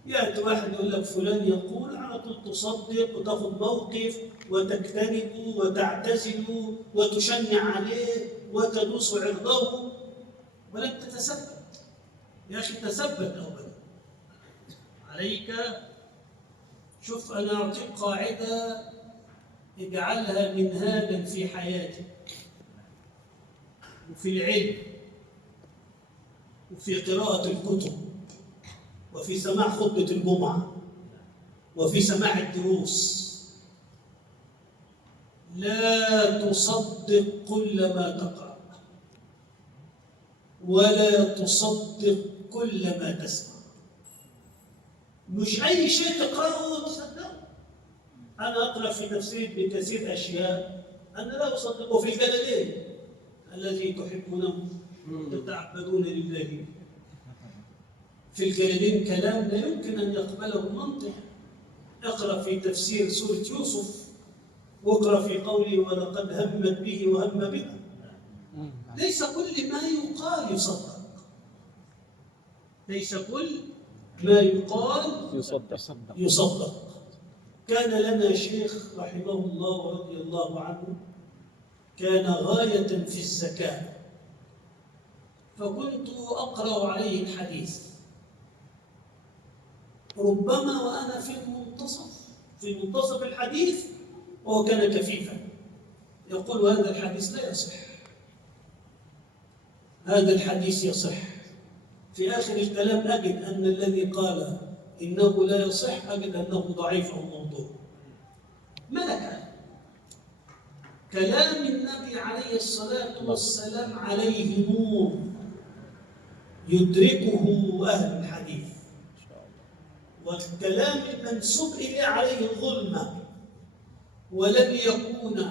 يأتي واحد يقول لك فلان يقول، على طول تصدق وتاخذ موقف وتجتنبه وتعتزله وتشنع عليه وتدوس عرضه ولم تتثبت. يا أخي تثبت أولا. عليك، شوف أنا أعطيك قاعدة اجعلها منهاجا في حياتك وفي العلم وفي قراءة الكتب وفي سماع خطبة الجمعة وفي سماع الدروس. لا تصدق كل ما تقرأ ولا تصدق كل ما تسمع. مش أي شيء تقرأه وتصدقه. أنا أقرأ في تفسير ابن كثير أشياء أنا لا أصدقه. في الجلالين الذي تحبونه تتعبدون لله، في الجلالين كلام لا يمكن أن يقبله المنطق. اقرأ في تفسير سورة يوسف، واقرأ في قوله ولقد همت به وهم بها. ليس كل ما يقال يصدق، ليس كل ما يقال يصدق. كان لنا شيخ رحمه الله ورضي الله عنه كان غاية في الزكاة، فكنت أقرأ عليه الحديث ربما وأنا في منتصف الحديث، وهو كان كفيفا يقول هذا الحديث لا يصح، هذا الحديث يصح. في آخر الكلام أجد أن الذي قال إنه لا يصح أجد أنه ضعيف أو موضوع. ملكة كلام النبي عليه الصلاة والسلام عليه نور يدركه أهل الحديث، والكلام المنسوب إليه عليه ظلمة. ولن يكون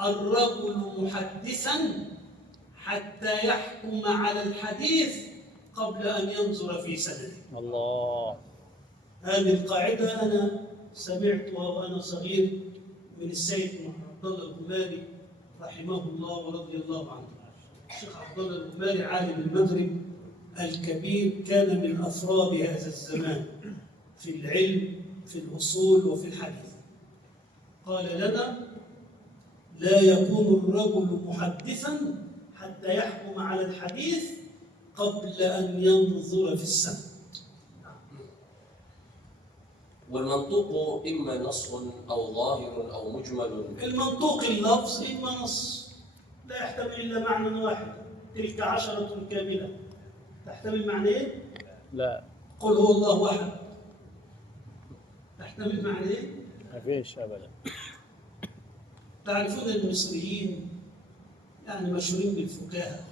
الرجل محدثا حتى يحكم على الحديث قبل أن ينظر في سنده. الله. هذه القاعدة أنا سمعتها وأنا صغير من السيد عبد الله الغماري رحمه الله ورضي الله عنه. الشيخ عبد الله الغماري عالم المغرب الكبير، كان من أفراد هذا الزمان في العلم في الأصول وفي الحديث. قال لنا لا يكون الرجل محدثا حتى يحكم على الحديث قبل أن ينظر في السند. والمنطوق إما نص أو ظاهر أو مجمل. المنطوق اللفظ إما نص لا يحتمل إلا معنى واحد، تلك 10 كاملة. تحتمل معنيين؟ لا. قل هو الله أحد تحتمل معنيين؟ ما فيش أبدا. تعرفون المصريين يعني مشهورين بالفكاهة.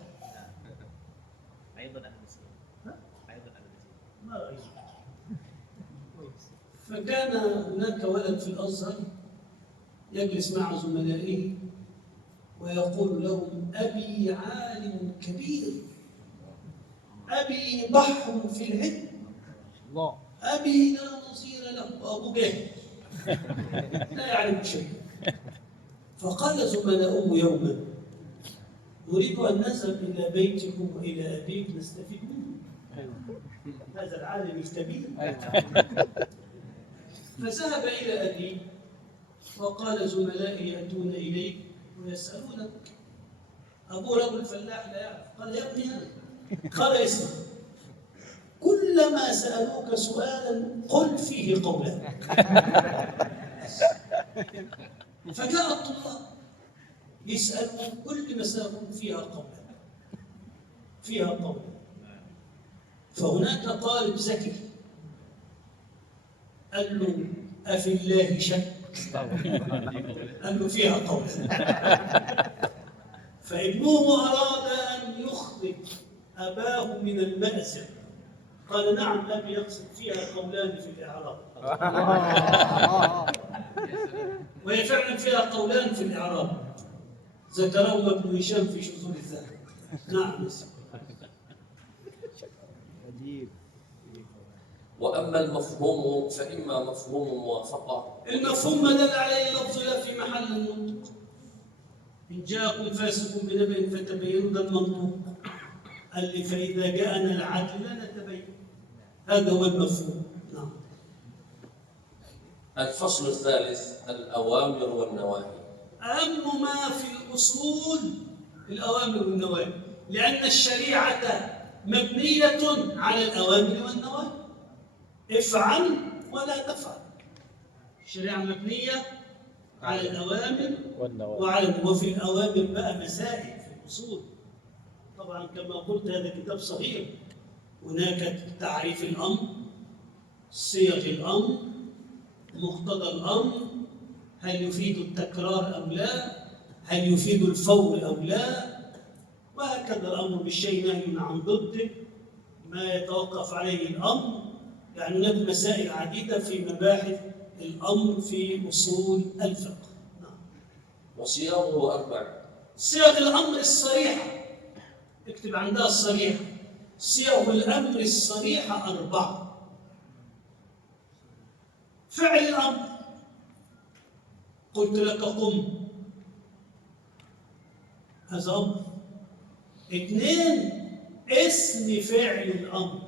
أيضا أهل السنة. أيضا أهل السنة. ما رأيك؟ فكان هناك ولد في الأزهر يجلس مع زملائه ويقول لهم أبي عالم كبير، أبي بحر في العلم، الله. أبي لا نظير له، أبو جهل لا يعلم شيء. فقال زملاؤه يوما نريد أن نذهب إلى بيتكم وإلى أبيك نستفيد منه، هذا العالم الكبير. فذهب إلى أبيه وقال زملائي يأتون إليك ويسألونك. أبوه رجل فلاح لا يعرف. قال يا ابني أنا. قال اسمع، كلما سألوك سؤالا قل فيه قولا. فجاء الطلاب يسألون كل مسألة فيها قولا. فهناك طالب ذكي قال له أفي الله شك؟ قال له فيها قولا. فابنه أراد أن يخرج أباه من المأزق، قال نعم أبي يقصد فيها قولان في الإعراب. وهي فعلا فيها قولان في الإعراب ذكرهما ابن هشام في شذور الذهب. نعم. وأما المفهوم فإما مفهوم موافقة. المفهوم ما دل عليه لفظ لا في محل النطق. إن جاءكم فاسق بنبأ فتبينوا، ده المنطوق قال فإذا جاءنا العدل نتبين، هذا هو المفهوم. نعم. الفصل الثالث الأوامر والنواهي. أهم ما في الأصول الأوامر والنواهي، لأن الشريعة مبنية على الأوامر والنواهي. افعل ولا تفعل. الشريعة مبنية على الأوامر والنواهي. وفي الأوامر بقى مسائل في الأصول. طبعا كما قلت هذا كتاب صغير، هناك تعريف الأمر، صيغ الأمر، مقتضى الأمر، هل يفيد التكرار أو لا، هل يفيد الفور أو لا، وهكذا. الأمر بالشيء نهي عن ضده، ما يتوقف عليه الأمر. يعني هناك مسائل عديدة في مباحث الأمر في أصول الفقه. نعم. وصياغه 4. صيغ الأمر الصريحة، اكتب عندها الصريحة. صيغ الأمر الصريحة 4. فعل الأمر، قلت لك قم، هذا أمر. اثنين، اسم فعل الأمر،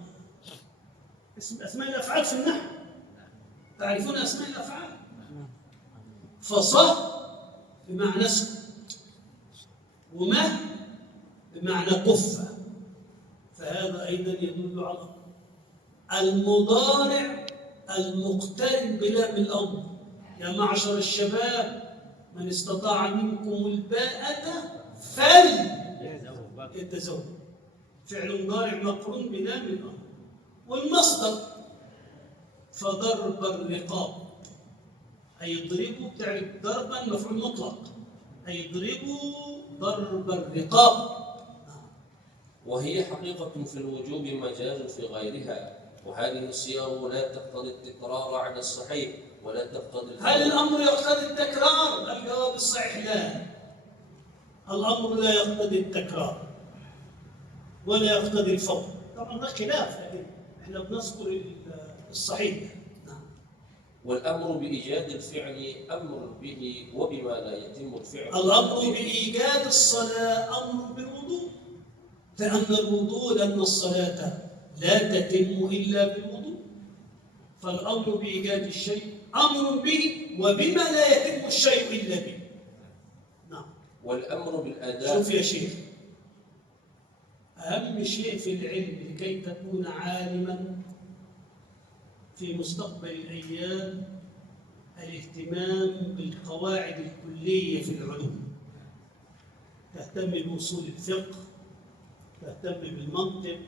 أسماء الأفعال في النحو، تعرفون أسماء الأفعال؟ فصه بمعنى اسكت، ومه بمعنى كف، فهذا أيضا يدل على المضارع المقترن بلام الأمر. يا معشر الشباب من استطاع منكم الباءة فليتزوج، فعل مضارع مقرون بلام الأمر. والمصدر فضرب الرقاب، هيضربوا بتعرف ضربا مفعول مطلق، هيضربوا ضرب الرقاب. وهي حقيقة في الوجوب مجاز في غيرها، وهذه الصيغ لا تقتضي التكرار على الصحيح ولا تقتضي هل الأمر يقتضي التكرار؟ الجواب الصحيح لا، الأمر لا يقتضي التكرار ولا يقتضي الفور. طبعا ده خلاف، لكن احنا بنذكر الصحيح. والأمر بإيجاد الفعل أمر به وبما لا يتم الفعل. الأمر بإيجاد الصلاة أمر بالوضوء، لأن الوضوء، لأن الصلاة لا تتم إلا بالوضوء، فالأمر بإيجاد الشيء أمر به وبما لا يتم الشيء إلا به. نعم. والأمر بالأداء، شوف يا شيخ، أهم شيء في العلم لكي تكون عالما في مستقبل الأيام الاهتمام بالقواعد الكلية في العلوم، تهتم بأصول الفقه، تهتم بالمنطق،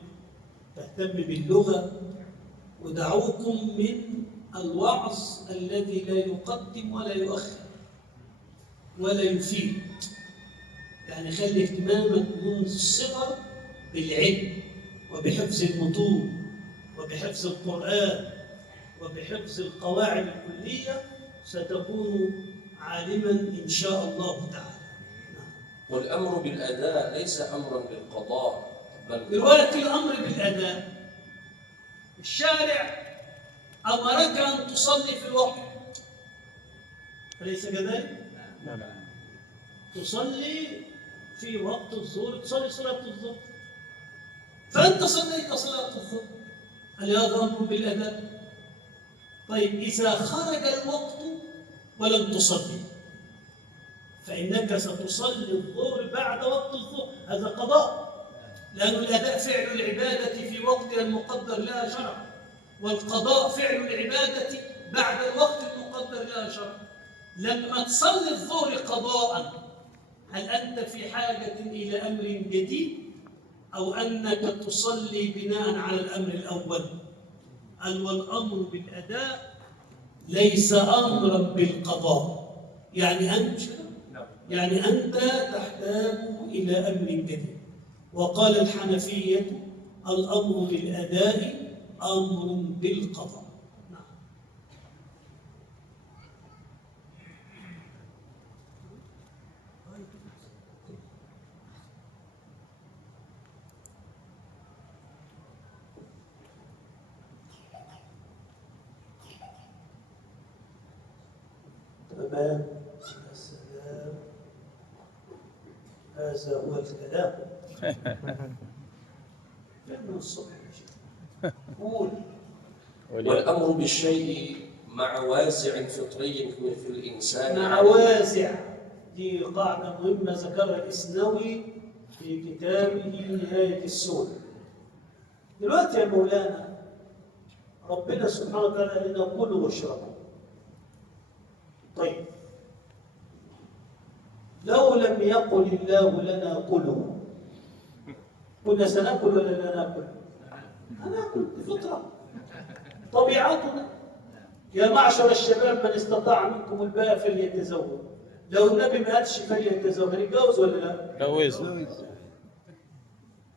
تهتم باللغة، ودعوكم من الوعظ الذي لا يقدم ولا يؤخر ولا يفيد. يعني خلي اهتمامك منذ الصغر بالعلم وبحفظ المتون وبحفظ القرآن وبحفظ القواعد الكلية، ستكون عالما إن شاء الله تعالى. والأمر بالأداء ليس أمرا بالقضاء بل دلوقتي الأمر بالأداء، الشارع أمرك أن تصلي في الوقت، أليس كذلك؟ نعم. تصلي في وقت الظهر، تصلي صلاة الظهر، فأنت صليت صلاة الظهر، هل هذا أمر بالأداء؟ طيب إذا خرج الوقت ولم تصلي فإنك ستصلي الظهر بعد وقت الظهر، هذا قضاء، لأن الأداء فعل العبادة في وقتها المقدر لها شرعا، والقضاء فعل العبادة بعد الوقت المقدر لها شرعا. لما تصلي الظهر قضاء، هل أنت في حاجة إلى أمر جديد أو أنك تصلي بناء على الأمر الأول؟ قال والأمر بالأداء ليس أمرا بالقضاء، يعني أنت تحتاج إلى أمر جديد. وقال الحنفية الأمر بالأداء أمر بالقضاء. تمام، السلام، هذا هو الكلام. من الصبح يا شيخ قول. والأمر بالشيء مع وازع فطري في الإنسان، مع وازع، دي قاعدة مهمة ذكرها الإسنوي في كتابه نهاية السور. دلوقتي يا مولانا ربنا سبحانه وتعالى قال لنا كلوا واشربوا. طيب لو لم يقل الله لنا كلوا كنا سنأكل ولا لا نأكل؟ هنأكل، بفطرة طبيعتنا. يا معشر الشباب من استطاع منكم الباء فليتزوج. لو النبي ما قالش فليتزوج هنتجوز ولا لا؟ جوز.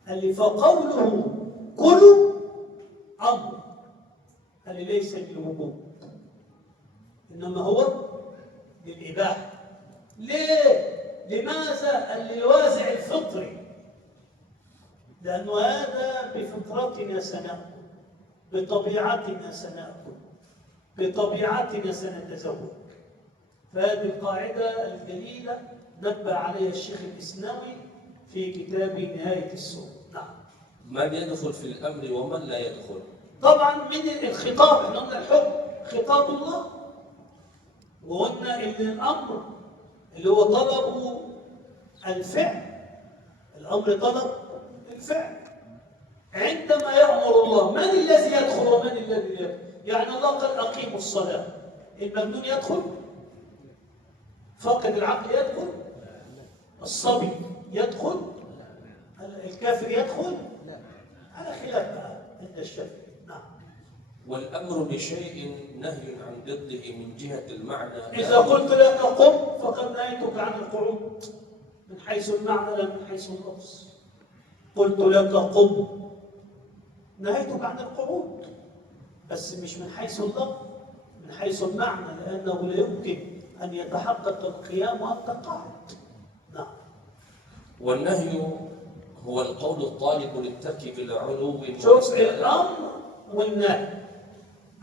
قال لي فقوله كلوا أمر، قال لي ليس للوجوب إنما هو للإباحة. ليه؟ لماذا؟ قال لي الوازع الفطري، لأنه هذا بفطرتنا سنأكل، بطبيعتنا سنأكل، بطبيعتنا سنتزوج. فهذه القاعدة الجليلة نبه عليها الشيخ الإسنوي في كتاب نهاية السور. نعم. من يدخل في الأمر ومن لا يدخل؟ طبعا من الخطاب، احنا قلنا الحكم خطاب الله، وقلنا ان الامر اللي هو طلب الفعل، الامر طلب الفعل. عندما يأمر الله من الذي يدخل ومن الذي يدخل؟ يعني الله قال اقيموا الصلاه، المجنون يدخل؟ فاقد العقل يدخل؟ الصبي يدخل؟ الكافر يدخل؟ على خلاف بقى عند الشافعي. نعم. والأمر بشيء نهي عن ضده من جهة المعنى. إذا قلت لك قم فقد نهيتك عن القعود من حيث المعنى لا من حيث اللفظ. قلت لك قم نهيتك عن القعود بس مش من حيث اللفظ، من حيث المعنى، لأنه لا يمكن أن يتحقق القيام وأنت قاعد. نعم. والنهي هو القول الطالب للترك بلا علو. شوف الأمر والنهي.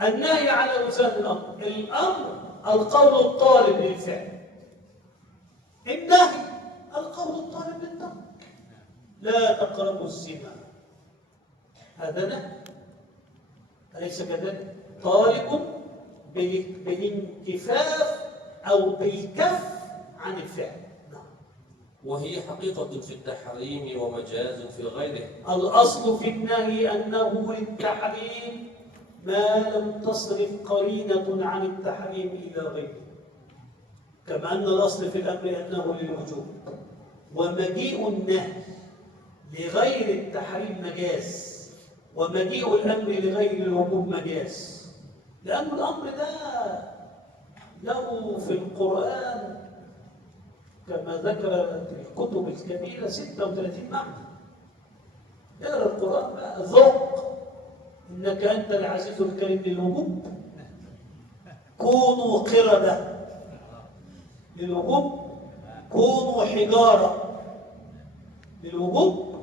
النهي على وزن الأمر، الأمر القول الطالب للفعل، النهي القول الطالب للترك. لا تقربوا الزنا، هذا نهي أليس كذلك؟ طالب بالانكفاف أو بالكف عن الفعل. وهي حقيقة في التحريم ومجاز في غيره. الأصل في النهي أنه للتحريم ما لم تصرف قرينة عن التحريم إلى غيره، كما أن الأصل في الأمر أنه للوجوب. ومجيء النهي لغير التحريم مجاز، ومجيء الأمر لغير الوجوب مجاز، لأن الأمر ده له في القرآن كما ذكر الكتب الكبيرة 36 معنى. اقرأ القرآن بقى، ذوق إنك أنت العزيز الكريم للوجوب. كونوا قردة للوجوب، كونوا حجارة للوجوب،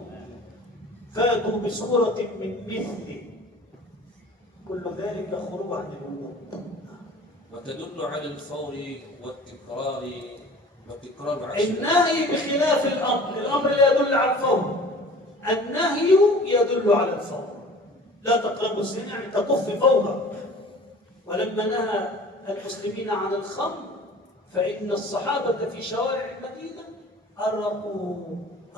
فاتوا بسورة من مثله، كل ذلك خروج عن الوجوب. وتدل على الفور والتكرار النهي بخلاف الأمر، الأمر لا يدل على الفور، النهي يدل على الفور. لا تقربوا الزنا يعني تكف فورا. ولما نهى المسلمين عن الخمر فإن الصحابة في شوارع المدينة أرقوا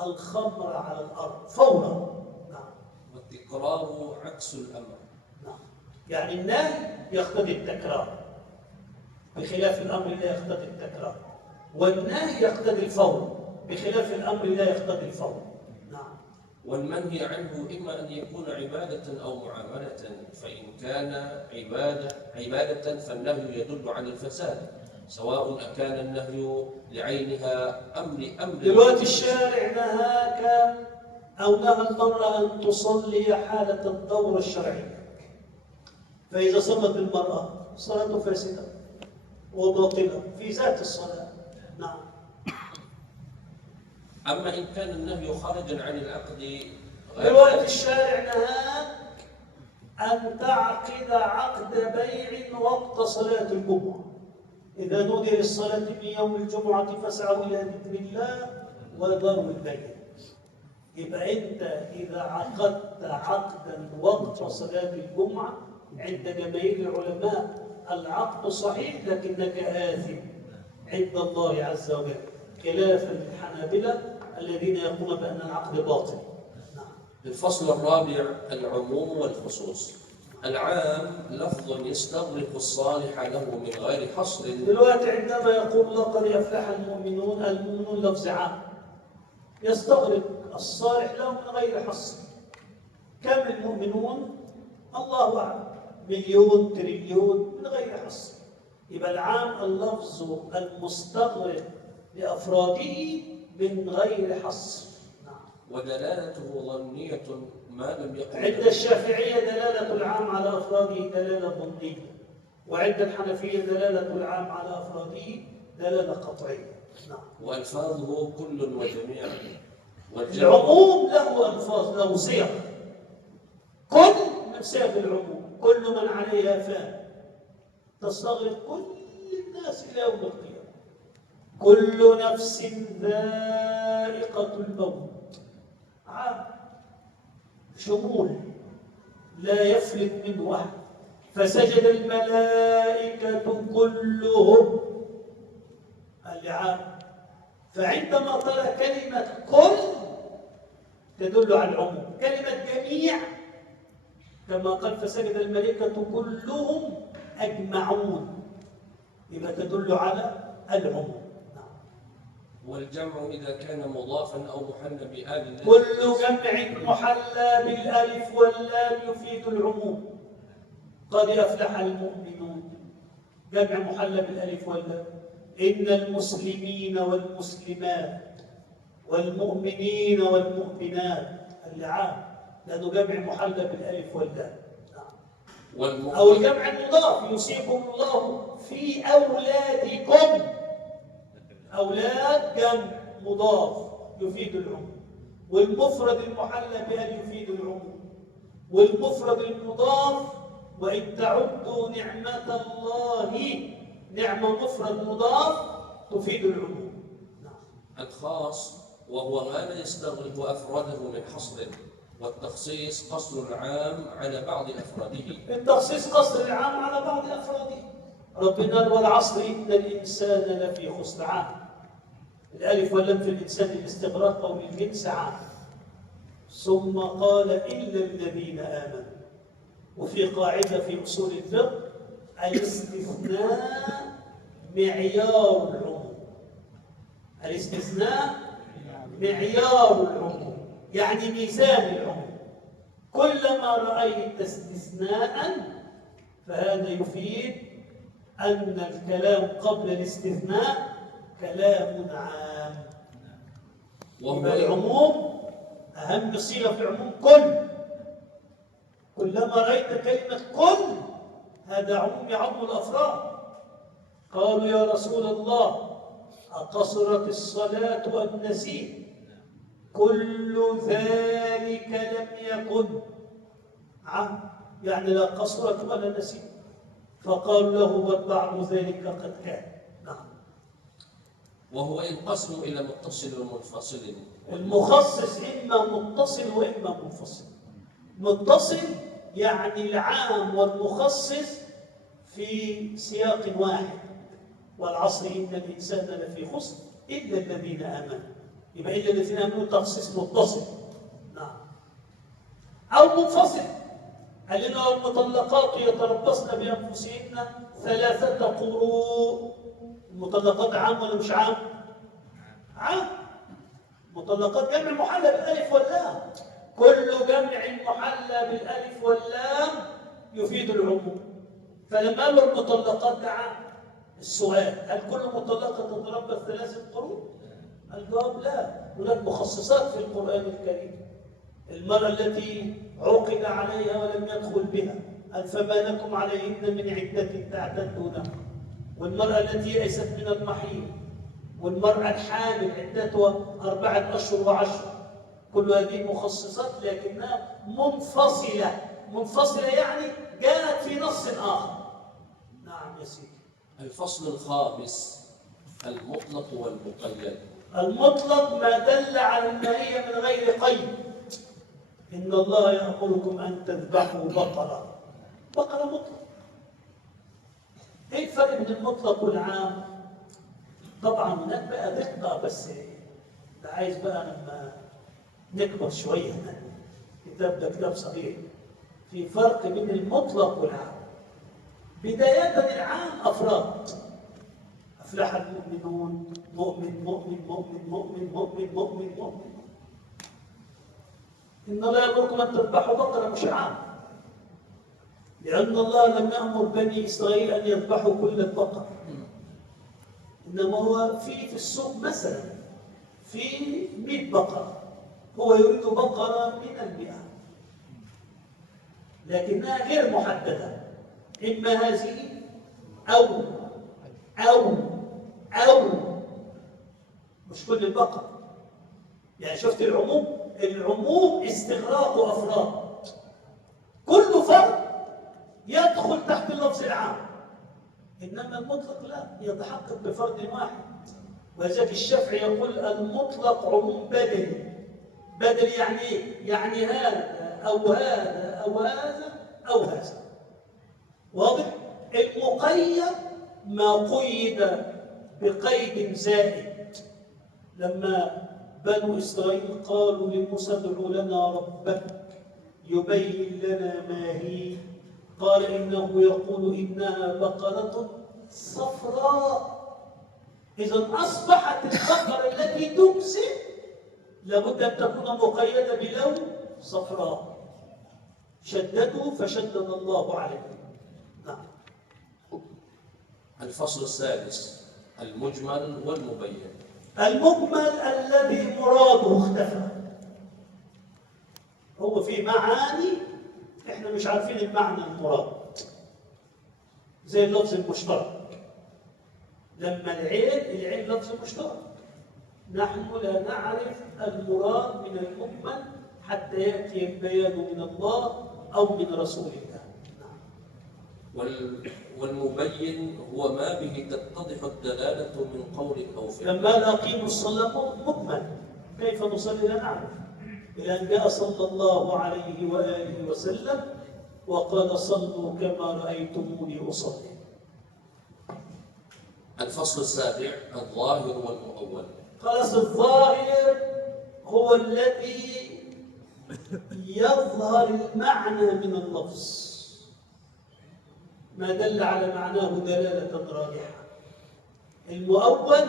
الخمر على الأرض فورا. نعم. والتكرار عكس الأمر. نعم. يعني النهي يقتضي التكرار بخلاف الأمر لا يقتضي التكرار، والنهي يقتضي الفور بخلاف الأمر لا يقتضي الفور. نعم. والمنهي عنه إما أن يكون عبادة أو معاملة، فإن كان عبادة فالنهي يدل على الفساد، سواء أكان النهي لعينها أم لأمر. دلوقتي الشارع نهاك أو نهى المرأة أن تصلي حالة الدورة الشرعية، فإذا صلت المرأة صلاته فاسدة وباطلة في ذات الصلاة. نعم. أما إن كان النهي خارجا عن العقد دلوقتي الشارع نهاك أن تعقد عقد بيع وقت صلاة الجمعة. إذا نودي للصلاة من يوم الجمعة فاسعوا إلى ذكر الله وذروا البيع. يبقى أنت إذا عقدت عقدا وقت صلاة الجمعة عند جماهير العلماء العقد صحيح لكنك آثم عند الله عز وجل، خلافا للحنابلة الذين يقولون بأن العقد باطل. نعم. الفصل الرابع العموم والخصوص. العام لفظ يستغرق الصالح له من غير حصر. دلوقتي عندما يقول لقد أفلح المؤمنون، المؤمنون لفظ عام يستغرق الصالح له من غير حصر. كم المؤمنون؟ الله أعلم، مليون تريليون من غير حصر. يبقى العام اللفظ المستغرق لأفراده من غير حصر. نعم. ودلالته ظنية ما لم يكن. عند الشافعية دلالة العام على أفراده دلالة ظنية، وعند الحنفية دلالة العام على أفراده دلالة قطعية. نعم. وألفاظه كل وجميع. العموم له ألفاظ، له صيغ، كل من صيغ العموم، كل من عليها فان، تستغرق كل الناس إلى يوم القيامة. كل نفس ذائقة الموت، عام شمول لا يفلت منه أحد. فسجد الملائكة كلهم العام. فعندما ترى كلمة كل تدل على العموم، كلمة جميع كما قال فسجد الملائكة كلهم أجمعون يبقى تدل على العموم. والجمع إذا كان مضافا أو محل بآل كل جمع محلى بالألف واللام يفيد العموم. قد أفلح المؤمنون، جمع محلى بالألف واللام. إن المسلمين والمسلمات والمؤمنين والمؤمنات اللعام، لأنه جمع محلى بالألف واللام. أو الجمع المضاف يوصيكم الله في أولادكم. أولاد جمع مضاف يفيد العموم، والمفرد المحلى بأن يفيد العموم، والمفرد المضاف وإن تعدوا نعمة الله نعمة مفرد مضاف تفيد العموم. الخاص وهو ما لا يستغرق أفراده من حصر، والتخصيص قصر العام على بعض أفراده. التخصيص قصر العام على بعض أفراده. ربنا قال والعصر إن الإنسان لفي خسر. عام الألف واللام في الإنسان الاستغراق أو للجنس عام. ثم قال إلا الذين آمنوا. وفي قاعدة في أصول الفقه الاستثناء معيار العموم. الاستثناء معيار العموم يعني ميزان العموم. كلما رأيت استثناء فهذا يفيد أن الكلام قبل الاستثناء كلام عام. والعموم أهم صيغة في العموم كلما رأيت كلمة كل هذا عموم يعم الأفراد. قالوا يا رسول الله أقصرت الصلاة أم نسيت؟ كل ذلك لم يكن يعني لا قصرت ولا نسيت. فقالوا له بل بعض ذلك قد كان. نعم. وهو ينقسم إلى متصل ومنفصل. المخصص إما متصل وإما منفصل. متصل يعني العام والمخصص في سياق واحد. والعصر إن الإنسان لفي خسر إلا الذين آمنوا. يبقى إلا الذين آمنوا تخصيص متصل. نعم. أو منفصل. قال لنا المطلقات يتربصن بأنفسهن 3 قروء. المطلقات عام ولا مش عام؟ عام. مطلقات جمع محلى بالألف واللام. كل جمع محلى بالألف واللام يفيد العموم. فلما قالوا المطلقات ده عام، السؤال هل كل مطلقة تتربص 3 قروء؟ الجواب لا. هناك مخصصات في القرآن الكريم. المرأة التي عقد عليها ولم يدخل بها فما لكم عليهن من عدة تعتدونها، والمرأة التي يئست من المحيض، والمرأة الحامل عدتها 4 أشهر و10. كل هذه مخصصات لكنها منفصلة. منفصلة يعني جاءت في نص آخر. نعم يا سيدي. الفصل الخامس المطلق والمقيد. المطلق ما دل على الماهية من غير قيد. إن الله يأمركم أن تذبحوا بقرة. بقرة مطلق. إيه الفرق بين المطلق والعام؟ طبعا هناك بقى دقة، بس ده عايز بقى لما نكبر شوية. الكتاب ده كتاب صغير. في فرق بين المطلق والعام. بداية العام أفراد. أفلح المؤمنون، مؤمن مؤمن مؤمن مؤمن مؤمن مؤمن مؤمن. إن الله يأمركم أن تذبحوا بقرة مش عام. لأن الله لم يأمر بني إسرائيل أن يذبحوا كل البقر. إنما هو في السوق مثلا في 100 بقرة، هو يريد بقرة من 100 لكنها غير محددة. إما هذه أو مش كل البقر. يعني شفت العموم؟ العموم استغراق أفراد. كل فرد يدخل تحت اللفظ العام. إنما المطلق لا يتحقق بفرد واحد. ولذلك الشافعي يقول المطلق عموم بدلي. بدلي يعني إيه؟ يعني هذا أو هذا أو هذا أو هذا. واضح؟ المقيد ما قيد بقيد زائد. لما بنو إسرائيل قالوا لموسى ادع لنا ربك يبين لنا ما هي، قال إنه يقول إنها بقرة صفراء. إذا أصبحت البقرة التي تكسب لابد أن تكون مقيدة بلون صفراء. شددوا فشدد الله عليهم. نعم. الفصل السادس: المجمل والمبين. المجمل الذي مراده اختفى. هو في معاني احنا مش عارفين المعنى المراد، زي اللفظ المشترك. لما العين لفظ مشترك، نحن لا نعرف المراد من المجمل حتى يأتي البيان من الله أو من رسول الله. والمبين هو ما به تتضح الدلالة من قول أو فعل. لما لا أقيموا الصلاة مجمل، كيف نصلي لا نعرف، إلى أن جاء صلى الله عليه وآله وسلم وقال صلوا كما رأيتموني أصلي. الفصل السابع: الظاهر والمؤول. خلاص، الظاهر هو الذي يظهر المعنى من اللفظ، ما دل على معناه دلالة راجحة. المؤول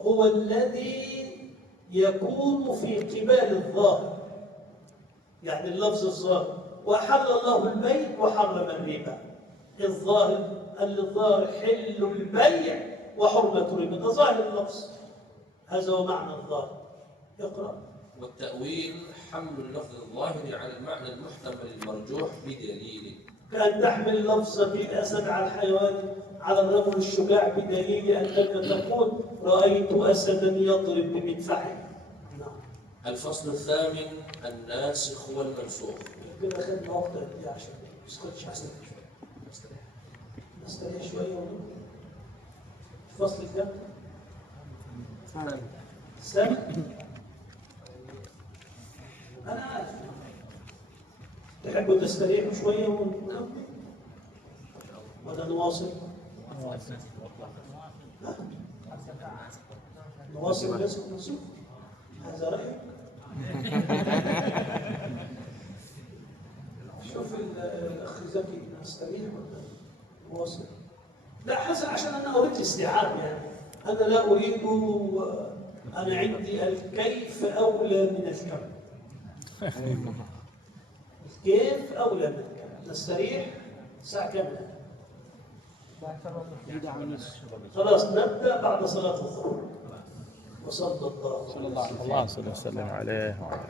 هو الذي يكون في قبال الظاهر، يعني اللفظ الظاهر وأحل الله البيع وحرم الربا. الظاهر حل البيع وحرمة الربا، ده ظاهر اللفظ، هذا هو معنى الظاهر. اقرأ. والتأويل حمل اللفظ الظاهر على المعنى المحتمل المرجوح بدليل، كأن تحمل لفظة الأسد على الحيوان على الرجل الشجاع بدليل أنك تقول رأيت أسدا يضرب بمدفعه. نعم. الفصل الثامن: الناسخ والمنسوخ. كده أخذنا وقت قد إيه عشان ما نسكتش أحسن شوية. نستريح شوية. الفصل الكام؟ الثامن. أنا عارف. تحبوا تستريحوا شوية ونكمل ولا نواصل؟ نواصل الناس ونسوق. هذا رأيك؟ شوف الأخ زكي، نستريح ولا نواصل؟ لا حسن، عشان أنا أريد استيعاب، يعني أنا لا أريد، أنا عندي الكيف أولى من الكم. الكيف أولى من الكم. نستريح ساعة كاملة. خلاص نبدأ بعد صلاة الظهر. وصلى الله عليه وسلم. الله وسلم عليه وعلى